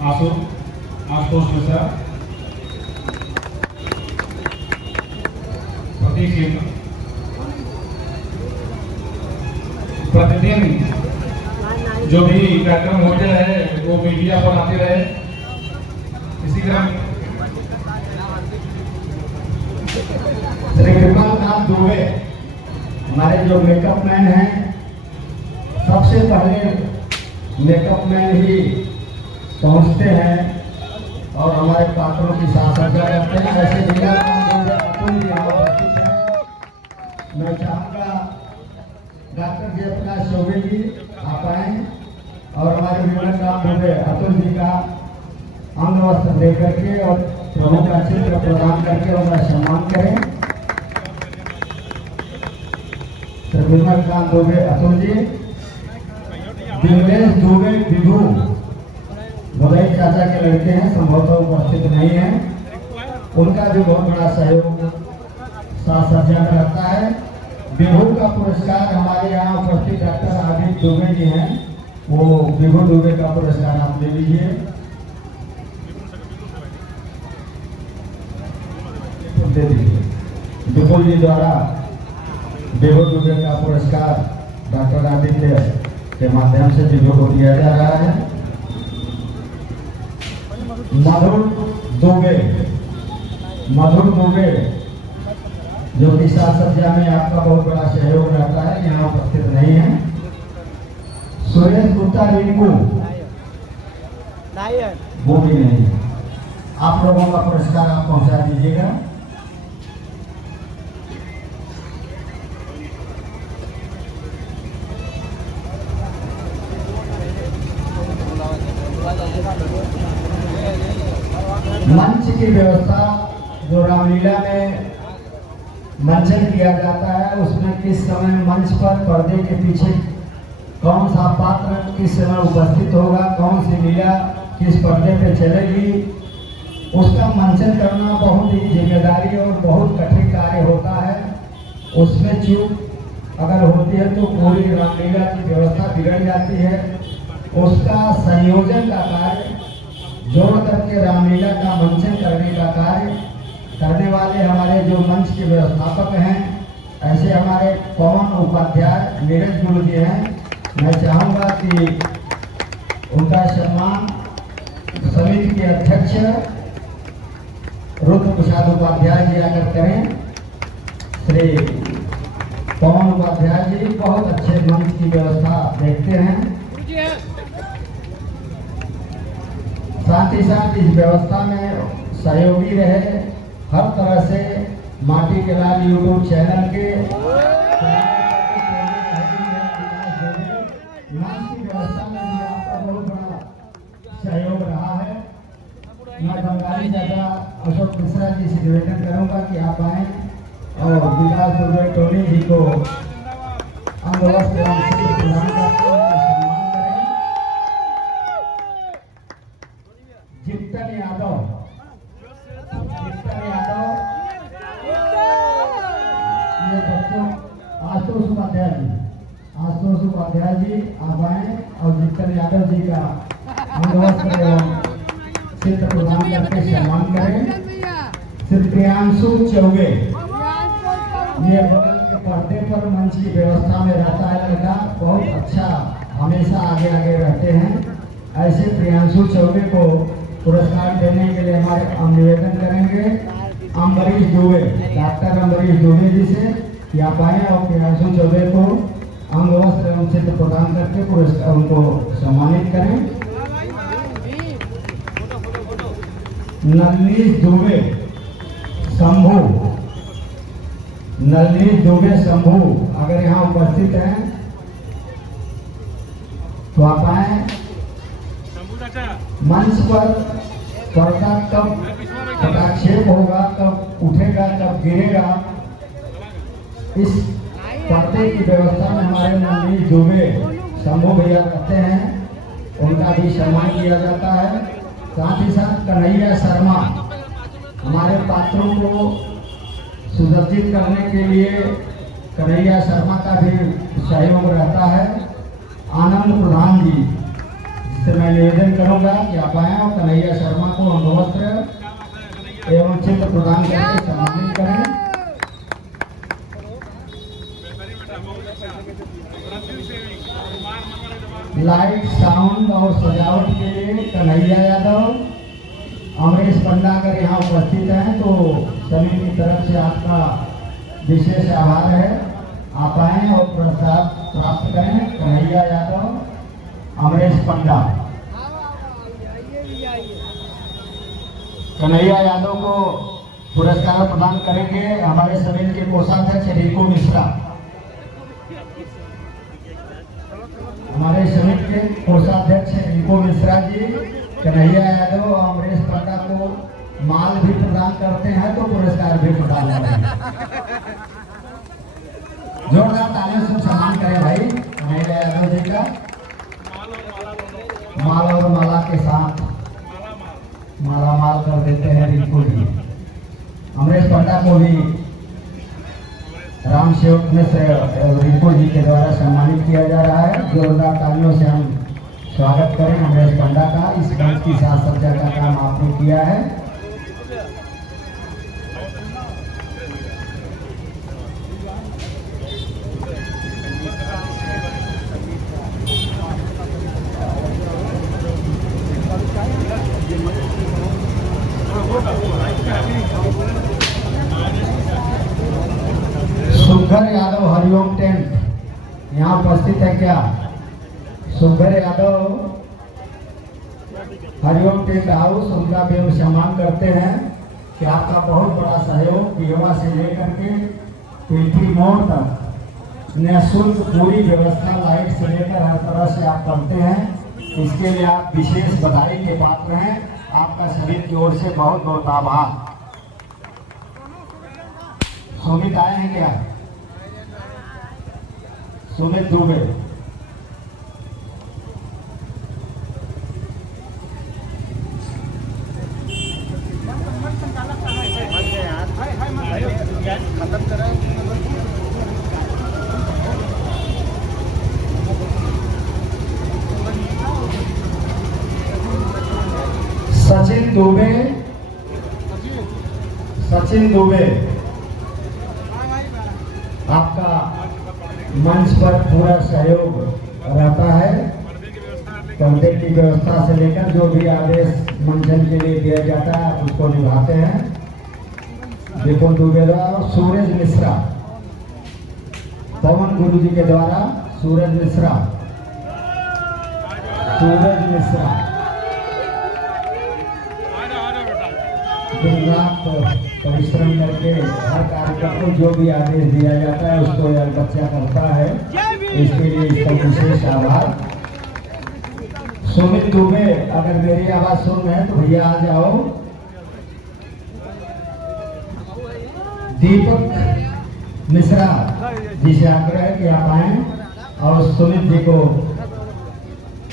आशुतोष मिश्रा, प्रतीक प्रतिदिन जो भी कार्यक्रम होते रहे वो मीडिया पर आते रहे। इसी तरह श्री कृपाल दुबे हमारे जो मेकअप मैन हैं, सबसे पहले मेकअप मैन ही पहुंचते हैं और हमारे पात्रों की साथ सज्जा करते हैं। ऐसे जिला मैं चाहूँगा डॉक्टर जयप्रकाश चौबे जी आप आए और हमारे विमल राम दुबे अतुल जी का अंग वस्त्र दे करके और प्रभु का चित्र प्रदान करके उनका सम्मान करें। विमल राम दुबे अतुल जी, विमलेश दुबे विभू भोले चाचा के लड़के हैं, संभवतः उपस्थित नहीं है। उनका जो बहुत बड़ा सहयोग साथ सज्जा में रहता है। विभू का पुरस्कार हमारे यहाँ उपस्थित डॉक्टर आदित्य दुबे जी हैं, वो विभू दुबे का पुरस्कार आप ले लीजिए। दे दीजिए। विपुल जी द्वारा विभू दुबे का पुरस्कार डॉक्टर आदित्य के माध्यम से विभू को दिया जा रहा है। मधुर दुबे जो कि साथ सज्जा में आपका बहुत बड़ा सहयोग रहता है, यहाँ उपस्थित नहीं है। सुरेश गुप्ता रिंकू वो भी नहीं है। आप लोगों का पुरस्कार आप पहुंचा दीजिएगा। मंच की व्यवस्था जो रामलीला में मंचन किया जाता है, उसमें किस समय मंच पर पर्दे के पीछे कौन सा पात्र किस समय उपस्थित होगा, कौन सी लीला किस पर्दे पे चलेगी, उसका मंचन करना बहुत ही जिम्मेदारी और बहुत कठिन कार्य होता है। उसमें चूक अगर होती है तो पूरी रामलीला की व्यवस्था बिगड़ जाती है। उसका संयोजन का कार्य जोड़ करके रामलीला का मंचन करने का कार्य करने वाले हमारे जो मंच के व्यवस्थापक हैं, ऐसे हमारे पवन उपाध्याय नीरज गुरु जी हैं। मैं चाहूँगा कि उनका सम्मान समिति के अध्यक्ष रुद्र प्रसाद उपाध्याय जी आकर करें। श्री पवन उपाध्याय जी बहुत अच्छे मंच की व्यवस्था देखते हैं। साथ ही साथ इस व्यवस्था में सहयोगी रहे हर तरह से माटी के लाल यूट्यूब चैनल के व्यवस्था में भी आपका बहुत बड़ा सहयोग रहा है। मैं बंगाली दादा अशोक मिश्रा जी से निवेदन करूंगा कि आप आए और विकास दुबे टोनी जी को अंगवस्त्र प्रदान करके सम्मान करें। जितन यादव ये बच्चों आशुतोष उपाध्याय जी आप आए और जितन यादव जी का अंगवस्त्र एवं चित्र प्रदान करके सम्मान करें। श्री प्रियांशु चौबे ये बगल के पर्दे पर मंच की व्यवस्था में रहता है लड़का, बहुत अच्छा हमेशा आगे आगे रहते हैं। ऐसे प्रियांशु चौबे को पुरस्कार देने के लिए हमारे हम निवेदन करेंगे अम्बरीश दुबे, डॉक्टर अम्बरीश दुबे जी से कि आप आए और प्रियांशु चौबे को अंगवस्त्र एवं चित्र प्रदान करके पुरस्कार उनको सम्मानित करें। नलनीश दुबे शंभू अगर यहाँ उपस्थित हैं तो आप आए। मंच पर पर्दा कब हस्तक्षेप होगा, कब उठेगा, कब गिरेगा, इस पर्दे की व्यवस्था में हमारे नंदी दुबे शंभू भैया रहते हैं, उनका भी सम्मान किया जाता है। साथ ही साथ कन्हैया शर्मा हमारे पात्रों को सुसज्जित करने के लिए कन्हैया शर्मा का भी सहयोग रहता है। आनंद प्रधान जी, जिससे मैं निवेदन करूंगा कि आप आए और कन्हैया शर्मा को अंगवस्त्र एवं चित्र प्रदान करके सम्मानित करें। लाइट, साउंड और सजावट के लिए कन्हैया यादव, अमरीश पंडा अगर यहाँ उपस्थित हैं तो सभी की तरफ से आपका विशेष आभार है। आप आए और प्रसाद प्राप्त करें। कन्हैया यादव, अमरीश पंडा। कन्हैया यादव को पुरस्कार प्रदान करेंगे हमारे समिति के कोषाध्यक्ष रिंकू मिश्रा। हमारे समिति के कोषाध्यक्ष रिंकू मिश्रा जी कन्हैया यादव और अमरीश पंडा को माल भी प्रदान करते हैं तो पुरस्कार भी प्रदान करेंगे। जोरदार तालियों से सम्मान करें भाई कन्हैया यादव जी का। माल और माला के साथ मालामाल कर देते हैं रिंकू जी। अमरीश पंडा को भी राम सेवक में से रिंकू जी के द्वारा सम्मानित किया जा रहा है। जोरदार तालियों से हम स्वागत करें अमरीश पंडा का। इस मंच की साज सज्जा का काम आपने किया है। सुघर यादव हरिओम टेंट यहाँ उपस्थित है क्या? सुघर यादव हरिओम टेंट हाउस, उनका भी हम सम्मान करते हैं कि आपका बहुत बड़ा सहयोग युवा से लेकर के पेठी मोड़ तक निःशुल्क पूरी व्यवस्था लाइट से लेकर हर तरह से आप करते हैं। इसके लिए आप विशेष बधाई के पात्र हैं। आपका शरीर की ओर से बहुत बहुत आभार। सुमित आए हैं क्या? सुमित दुबे। सचिन दुबे, सचिन दुबे, आपका मंच पर पूरा सहयोग रहता है। पर्दे की व्यवस्था से लेकर जो भी आदेश मंचन के लिए दिया जाता है आप उसको निभाते हैं। विपुल दुबेला और सूरज मिश्रा, पवन गुरु जी के द्वारा सूरज मिश्रा, सूरज मिश्रा दिन रात परिश्रम करके हर कार्यक्रम को जो भी आदेश दिया जाता है उसको यह बच्चा करता है। इसके लिए इसका विशेष आभार। सुमित दुबे अगर मेरी आवाज सुन रहे हैं तो भैया आ जाओ। दीपक मिश्रा जी से आग्रह है कि आप आए और सुमित जी को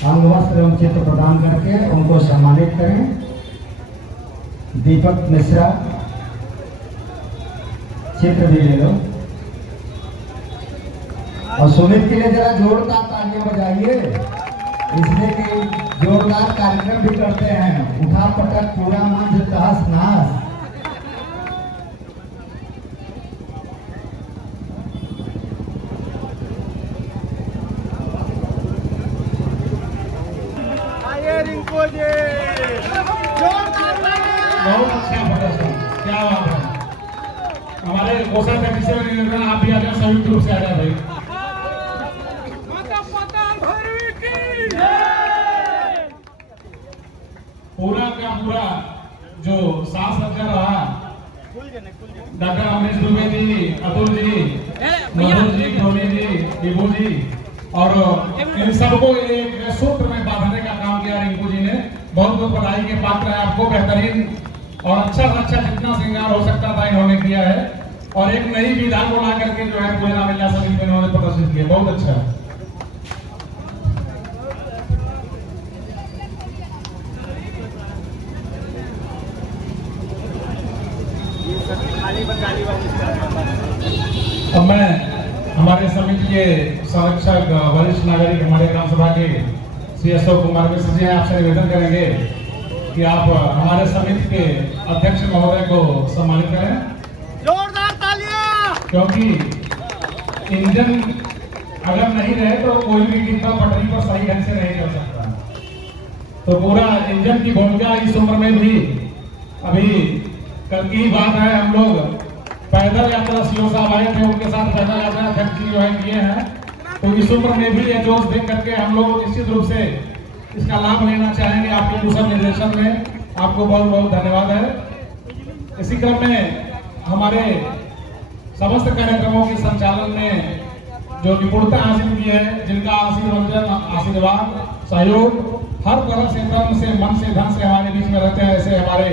अंगवस्त्र एवं चित्र प्रदान करके उनको सम्मानित करें। दीपक मिश्रा चित्र भी ले लो और सुमित के लिए जरा जोरदार तालियां बजाइए, इसलिए कि जोरदार कार्यक्रम भी करते हैं। उठा पटक पूरा मंच तहस नहस। रिंकू जी बहुत अच्छा प्रदर्शन, क्या बात है। हमारे कोषाध्यक्ष से निवेदन आप भी आ जाए, संयुक्त रूप से आ जाए भाई। पूरा का पूरा जो साज सज्जा रहा डॉक्टर अमरीश दुबे जी, अतुल जी, मनोज जी, धोनी जी, विभू जी और इन सबको एक सूत्र में बांधने का काम किया रिंकू जी ने। बहुत बहुत बधाई के पात्र है आपको। बेहतरीन और अच्छा से अच्छा जितना श्रृंगार हो सकता था इन्होंने किया है और एक नई विधा को ला करके जो है पूरे रामलीला समिति में इन्होंने प्रदर्शित किया। बहुत अच्छा। अब मैं हमारे समिति के संरक्षक वरिष्ठ नागरिक हमारे ग्राम सभा के श्री अशोक कुमार मिश्र जी आपसे निवेदन करेंगे कि आप हमारे समिति के अध्यक्ष महोदय को सम्मानित करें। जोरदार तालियां। क्योंकि इंजन अगर नहीं रहे तो कोई भी डिब्बा पटरी पर सही ढंग से नहीं चल सकता। तो पूरा इंजन की भूमिका इस उम्र में भी, अभी कल की बात है, हम लोग पैदल यात्रा सीओ साहब आए थे, उनके साथ पैदल यात्रा अध्यक्ष जी जो है किए हैं। तो इस उम्र में भी ये जोश देख करके हम लोग निश्चित रूप से इसका लाभ लेना चाहेंगे। आपके कुशल निर्देशन में आपको बहुत बहुत धन्यवाद है। इसी क्रम में हमारे समस्त कार्यक्रमों के संचालन में जो निपुणता हासिल की है, जिनका आशीर्वाद सहयोग हर तरह से, तन से, मन से, धन से हमारे बीच में रहते हैं, ऐसे हमारे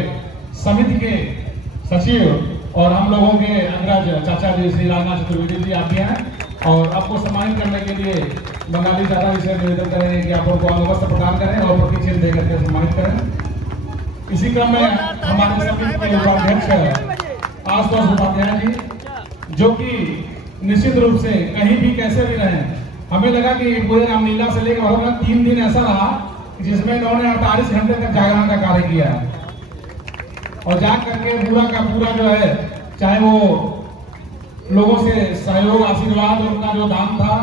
समिति के सचिव और हम लोगों के अग्रज चाचा जी श्री राजनाथ चतुर्वेदी जी आते हैं और आपको सम्मानित करने के लिए बंगाली चाचा जी से निवेदन करेंगे कि आप उनको अनुवस्त्र प्रदान करें और प्रतिचिन्ह दे करके सम्मानित करें। इसी क्रम में हमारे समिति के उपाध्यक्ष आशुतोष उपाध्याय जी, जो कि निश्चित रूप से कहीं भी कैसे भी रहे, हमें लगा कि पूरे रामलीला से लेकर 3 दिन ऐसा रहा जिसमें इन्होंने 48 घंटे तक जागरण का कार्य किया है और जा करके पूरा का पूरा जो है, चाहे वो लोगों से सहयोग, आशीर्वाद, उनका जो दान था,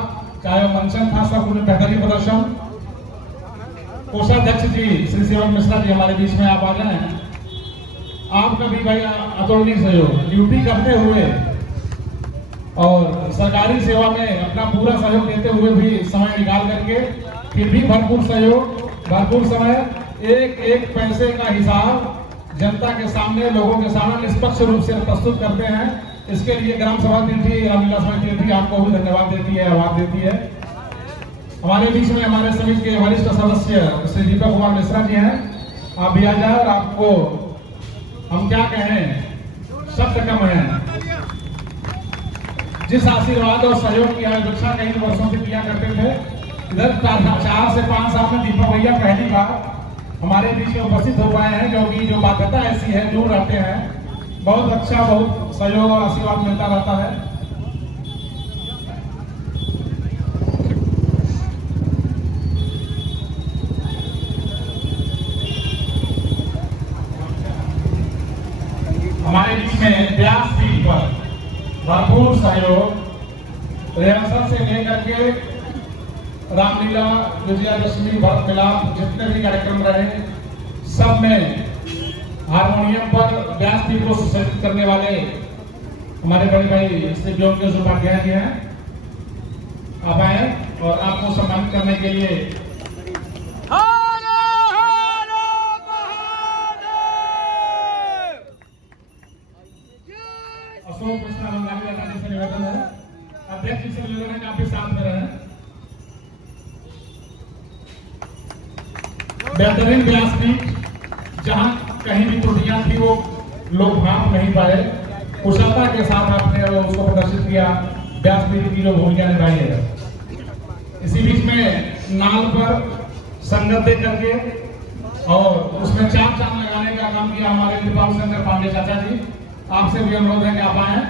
चाहे वो मंचन था, सब उन्हें बेहतरीन प्रदर्शन। कोषाध्यक्ष जी श्री सेवक मिश्रा जी हमारे बीच में आप आ जाए। आपका भी भाई अतुलनीय सहयोग, ड्यूटी करते हुए और सरकारी सेवा में अपना पूरा सहयोग देते हुए भी समय निकाल करके फिर भी भरपूर सहयोग, भरपूर समय, एक एक पैसे का हिसाब जनता के सामने, लोगों के सामने निष्पक्ष रूप से प्रस्तुत करते हैं। इसके लिए ग्राम सभा तीर्थी, रामलीला समिति तीर्थी आपको भी धन्यवाद देती है, आभार देती है। हमारे बीच में हमारे समिति के वरिष्ठ सदस्य श्री दीपक कुमार मिश्रा जी हैं, आप भी आ जाए और आपको हम क्या कहें, शब्द कम है। जिस आशीर्वाद और सहयोग की अपेक्षा कई वर्षों से किया करते थे, इधर 4 से 5 साल में दीपक भैया पहली बार हमारे बीच में उपस्थित हो पाए हैं, क्योंकि जो बाध्यता ऐसी है, दूर रहते हैं, बहुत अच्छा, बहुत सहयोग और आशीर्वाद मिलता रहता है। हमारे बीच में व्यासपीठ पर भरपूर सहयोग, रिहर्सल से लेकर के रामलीला, विजयादशमी, भरत मिलाप, जितने भी कार्यक्रम रहे, सब में हारमोनियम पर व्यासपीठ को सुसज्जित करने वाले हमारे बड़े भाई श्री योगेश उपाध्याय जी हैं। आप आए और आपको सम्मानित करने के लिए अशोक कृष्णा बंगाली से निवेदन है, अध्यक्ष जी से निवेदन है कि आप भी साथ में रहें। बेहतरीन व्यासपीठ, जहां कहीं भी त्रुटियां थी वो लोग भाप नहीं पाए, कुशलता के साथ आपने उसको प्रदर्शित किया, व्यासपीठ की जो भूमिका निभाई है। इसी बीच में नाल पर संगत दे करके और उसमें चार चांद लगाने का काम किया हमारे कृपाल शंकर पांडे चाचा जी। आपसे भी अनुरोध है कि आप आए।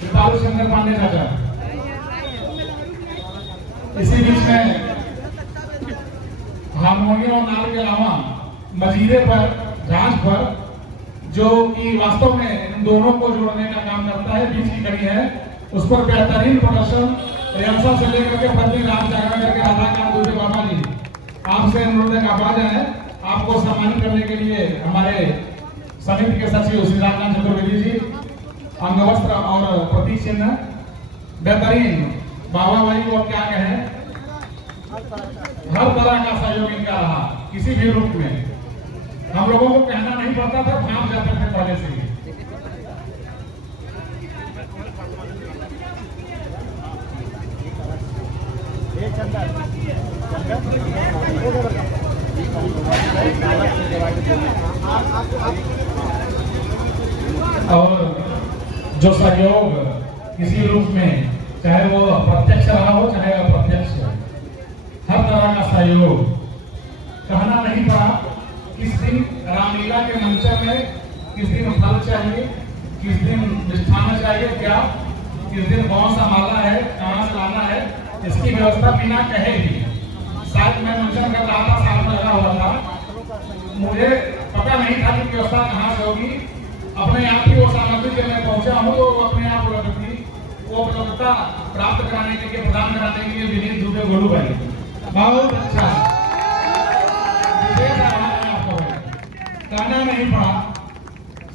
कृपाल शंकर पांडे चाचा, इसी बीच में हारमोनियम और नाल के अलावा मजीरे पर, झांझ पर, जो कि वास्तव में इन दोनों को जोड़ने का काम करता है, बीच की कड़ी है, उस पर बेहतरीन प्रदर्शन, रिहर्सल से लेकर के प्रति रात जागरण करके राधाकांत दुबे बाबा जी, आपसे अनुरोध है कि आप आ जाए। आपको सम्मानित करने के लिए हमारे समिति के सचिव श्री राजनाथ चतुर्वेदी जी अंगवस्त्र और प्रतीक चिन्ह, बेहतरीन बाबा भाई को क्या कहें, हर तरह का सहयोग इनका रहा किसी भी रूप में। हम लोगों को कहना नहीं पड़ता था, भाग जाते थे पहले से ही। और जो सहयोग किसी रूप में, चाहे वो प्रत्यक्ष रहा हो चाहे अप्रत्यक्ष, हर तरह का सहयोग कहना नहीं पड़ा। किस दिन रामलीला के मंच में किस दिन फल चाहिए, किस दिन मिष्ठान चाहिए, क्या किस दिन कौन सा माला है, कहाँ से लाना है, इसकी व्यवस्था बिना कहे ही शायद मैं मंचन कर रहा था, साथ में लगा हुआ था, मुझे पता नहीं था कि व्यवस्था कहाँ से होगी। अपने आप ही वो सामग्री जब मैं पहुंचा हूँ तो अपने आप वो उपलब्धता प्राप्त कराने के लिए, प्रदान कराने के लिए विनीत दुबे गोलू भाई बहुत अच्छा विशेष आभार है आपका भाई। कहना नहीं पड़ा,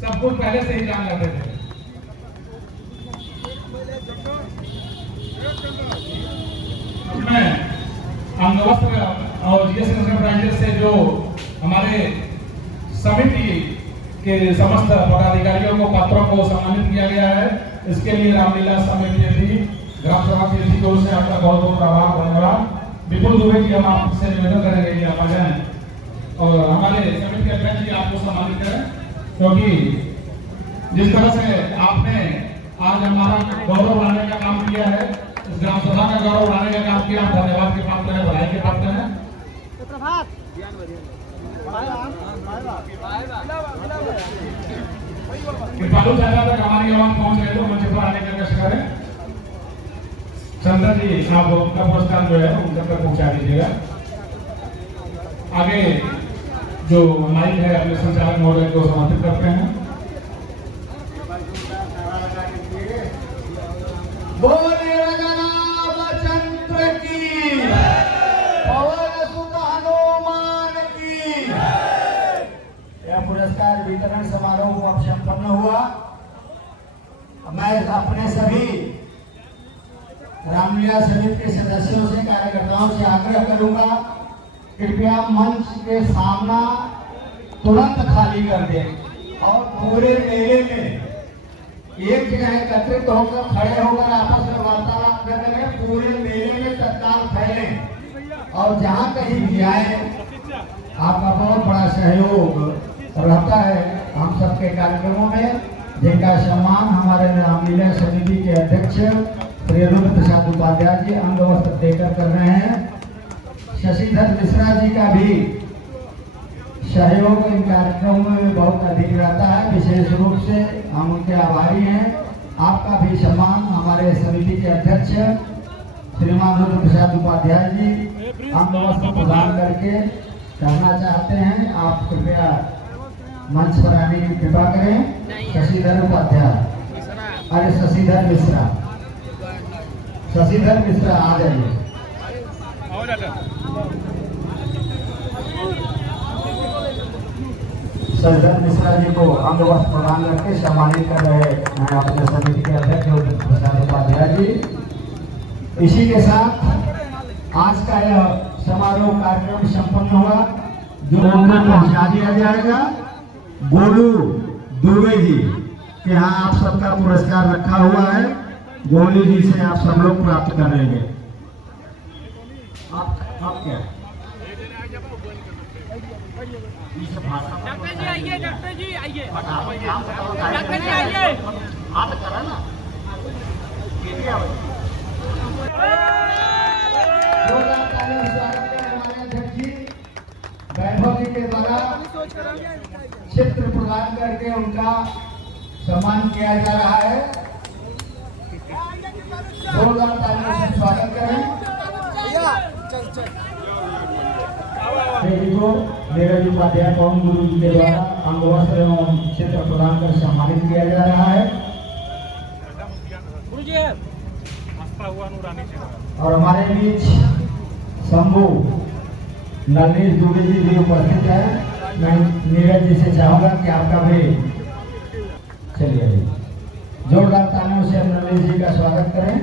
सब कुछ पहले से ही जान लेते थे। मैं अंगवस्त्र और जीएस एंटरप्राइजेस से जो हमारे समिति के समस्त पदाधिकारियों को, पात्रों को सम्मानित किया गया है, इसके लिए रामलीला समिति थी, ग्राम सभा की ओर से आपका बहुत बहुत आभार, धन्यवाद। विपुल दुबे जी, हम आपसे निवेदन करेंगे कि आप आ जाएं और हमारे समिति के अध्यक्ष जी आपको सम्मानित करें, क्योंकि जिस तरह से आपने आज हमारा गौरव लाने का काम किया है, इस ग्राम सभा का गौरव लाने का काम किया, धन्यवाद के पात्र हैं, बधाई के पात्र हैं। कृपालु चाचा तक हमारी आवाज पहुंच रही तो मंच पर आने का कष्ट करें। चंदन जी, आप उनका पुरस्कार जो है उन तक पहुंचा दीजिएगा। आगे जो माइक है अपने संचालक महोदय को समर्पित करते हैं। बोले रघुनाथचंद्र की, पवन सुत हनुमान की। यह पुरस्कार वितरण समारोह अब संपन्न हुआ। मैं अपने सभी रामलीला समिति के सदस्यों से, कार्यकर्ताओं से आग्रह करूंगा, कृपया मंच के सामना तुरंत खाली कर दें और पूरे मेले में एक जगह एकत्रित होकर, खड़े होकर आपस में वार्तालाप करने में पूरे मेले में तत्काल फैलें और जहां कहीं भी आए आपका बहुत बड़ा सहयोग रहता है हम सबके कार्यक्रमों में, जिनका सम्मान हमारे रामलीला समिति के अध्यक्ष श्री रुद्र प्रसाद उपाध्याय जी अंगवस्त्र देकर कर रहे हैं। शशिधर मिश्रा जी का भी सहयोग इन कार्यक्रमों में बहुत अधिक रहता है, विशेष रूप से हम उनके आभारी हैं। आपका भी सम्मान हमारे समिति के अध्यक्ष श्रीमान रुद्र प्रसाद उपाध्याय जी अंगवस्त्र प्रदान करके कहना चाहते हैं। आप कृपया मंच पर आने की कृपा करें। शशिधर उपाध्याय, अरे शशिधर मिश्रा, शशिधर मिश्रा आ जाइए। शशिधर मिश्रा जी को अंगवस्त्र प्रदान करके सम्मानित कर रहे हैं अपने समिति के अध्यक्ष रुद्र प्रसाद उपाध्याय जी। इसी के साथ आज का यह समारोह कार्यक्रम संपन्न हुआ, जो उनको पहुंचा दिया जाएगा गोलू दुबे जी के यहाँ आप सबका पुरस्कार रखा हुआ है। गोलू जी से आप सब लोग प्राप्त कर लेंगे। आप क्या डॉक्टर जी आइए, डॉक्टर जी आइए, डॉक्टर जी आइए। हाथ करा ना हमारे अध्यक्ष जी वैभव जी के द्वारा चित्र प्रदान करके उनका सम्मान किया जा रहा है। जोरदार तालियों से स्वागत करें। को नीरज उपाध्याय पवन गुरु जी के द्वारा अंगवस्त्र एवं चित्र प्रदान कर सम्मानित किया जा रहा है। और हमारे बीच शंभू नलिनी दुबे जी भी उपस्थित है। मैं नीरज जी से चाहूंगा कि आपका भी चलिए जोरदार तालियों से नलिनी जी का स्वागत करें।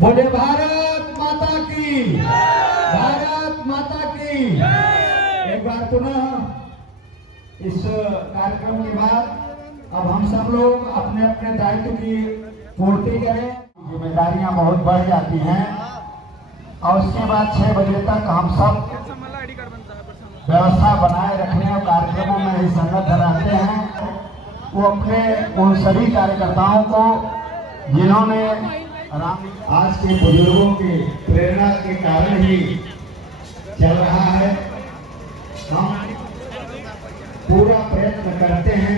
बोले भारत माता की, भारत माता की। एक बार पुनः इस कार्यक्रम के बाद अब हम सब लोग अपने अपने दायित्व की पूर्ति करें। जिम्मेदारियां बहुत बढ़ जाती हैं और उसके बाद 6 बजे तक हम सब व्यवस्था बनाए रखने और कार्यक्रमों में ही संलग्न रहते हैं। वो अपने उन सभी कार्यकर्ताओं को जिन्होंने आज के बुजुर्गों की प्रेरणा के कारण ही चल रहा है, हम पूरा प्रयत्न करते हैं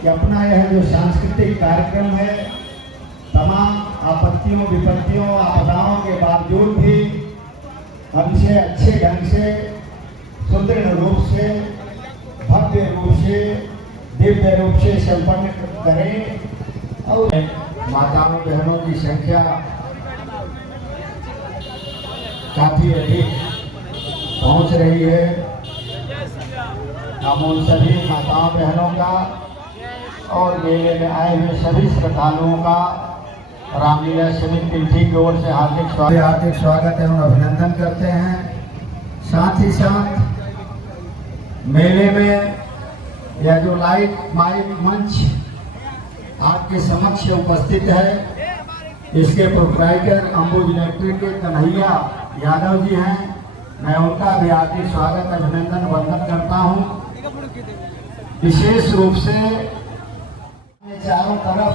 कि अपना यह जो सांस्कृतिक कार्यक्रम है तमाम आपत्तियों विपत्तियों आपदाओं के बावजूद भी हमसे अच्छे ढंग से सुदृढ़ रूप से भव्य रूप से दिव्य रूप से संपन्न करें। और माताओं बहनों की संख्या काफी अधिक पहुंच रही है। हम उन सभी माताओं बहनों का और मेले में आए हुए सभी श्रद्धालुओं का रामलीला समिति की ओर से हार्दिक स्वागत एवं अभिनंदन करते हैं। साथ ही साथ मेले में यह जो लाइट माइक मंच आपके समक्ष उपस्थित है, इसके प्रोप्राइटर अंबुज इलेक्ट्रिक के कन्हैया यादव जी हैं। मैं उनका भी हार्दिक स्वागत अभिनंदन वंदन करता हूं। विशेष रूप से चारों तरफ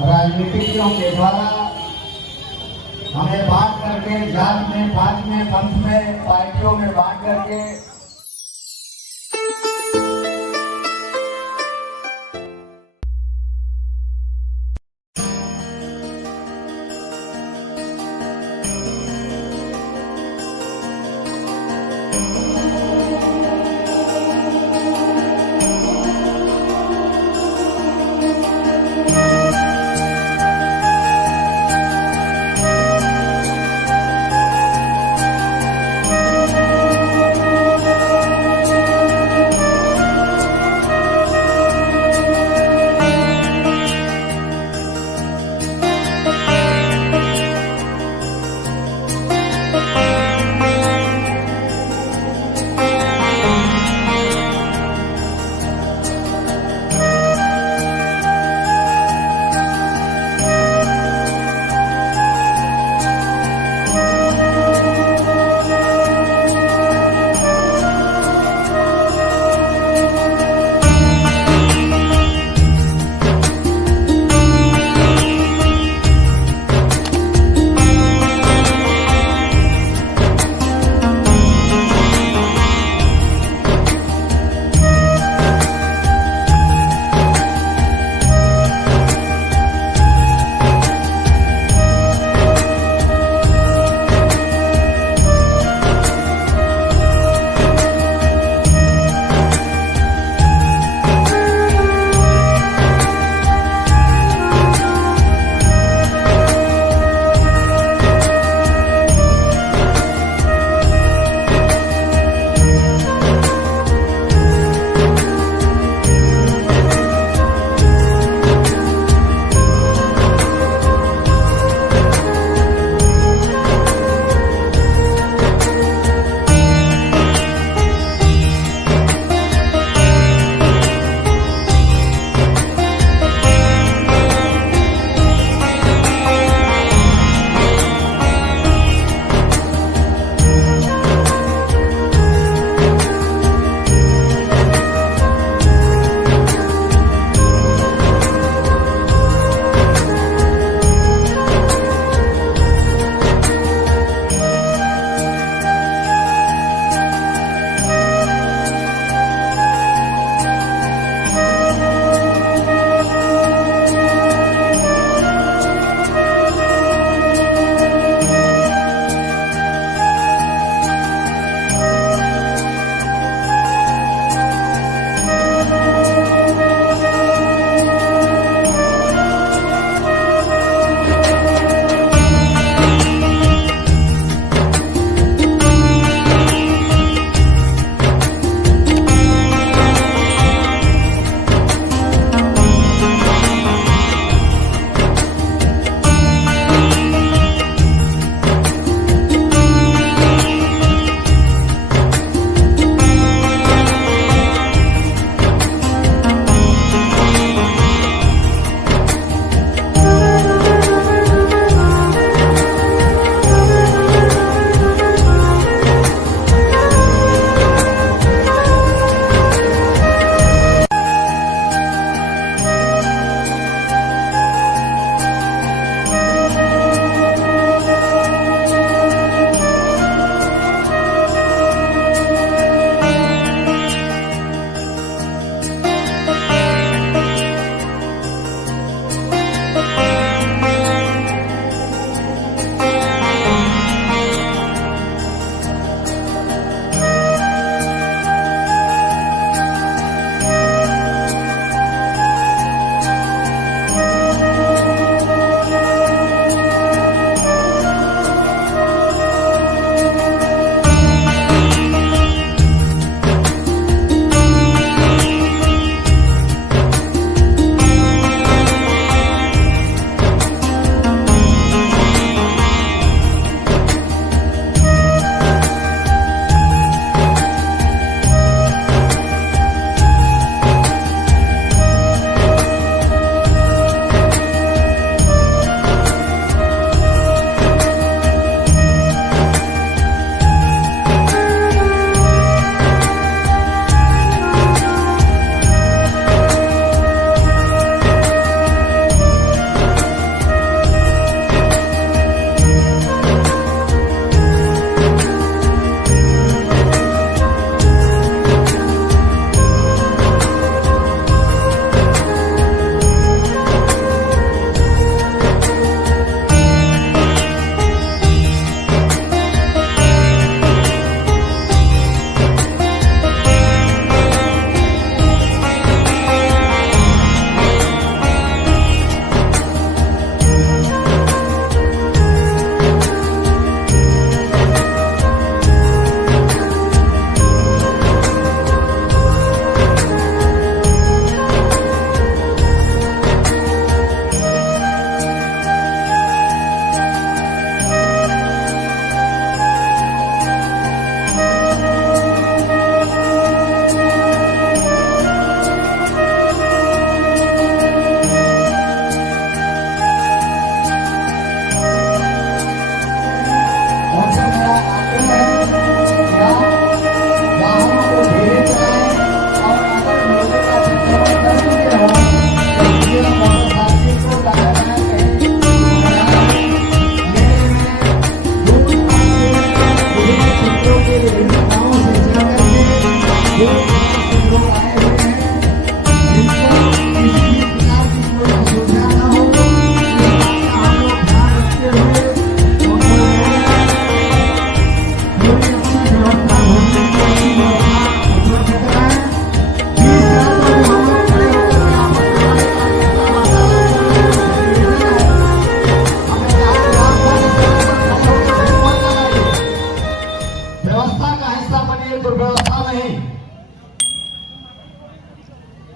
राजनीतिज्ञों के द्वारा हमें बांट करके जात में पात में पंथ में पार्टियों में बांट करके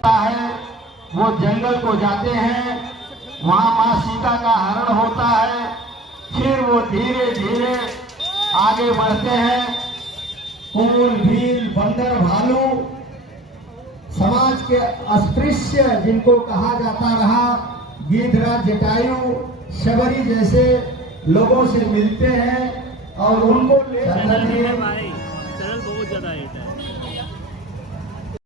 होता है, वो जंगल को जाते हैं, वहां माँ सीता का हरण होता है। फिर वो धीरे धीरे आगे बढ़ते हैं। कूल, भील, बंदर, भालू, समाज के अस्पृश्य जिनको कहा जाता रहा, गिद्धराज, जटायु, शबरी जैसे लोगों से मिलते हैं और उनको ले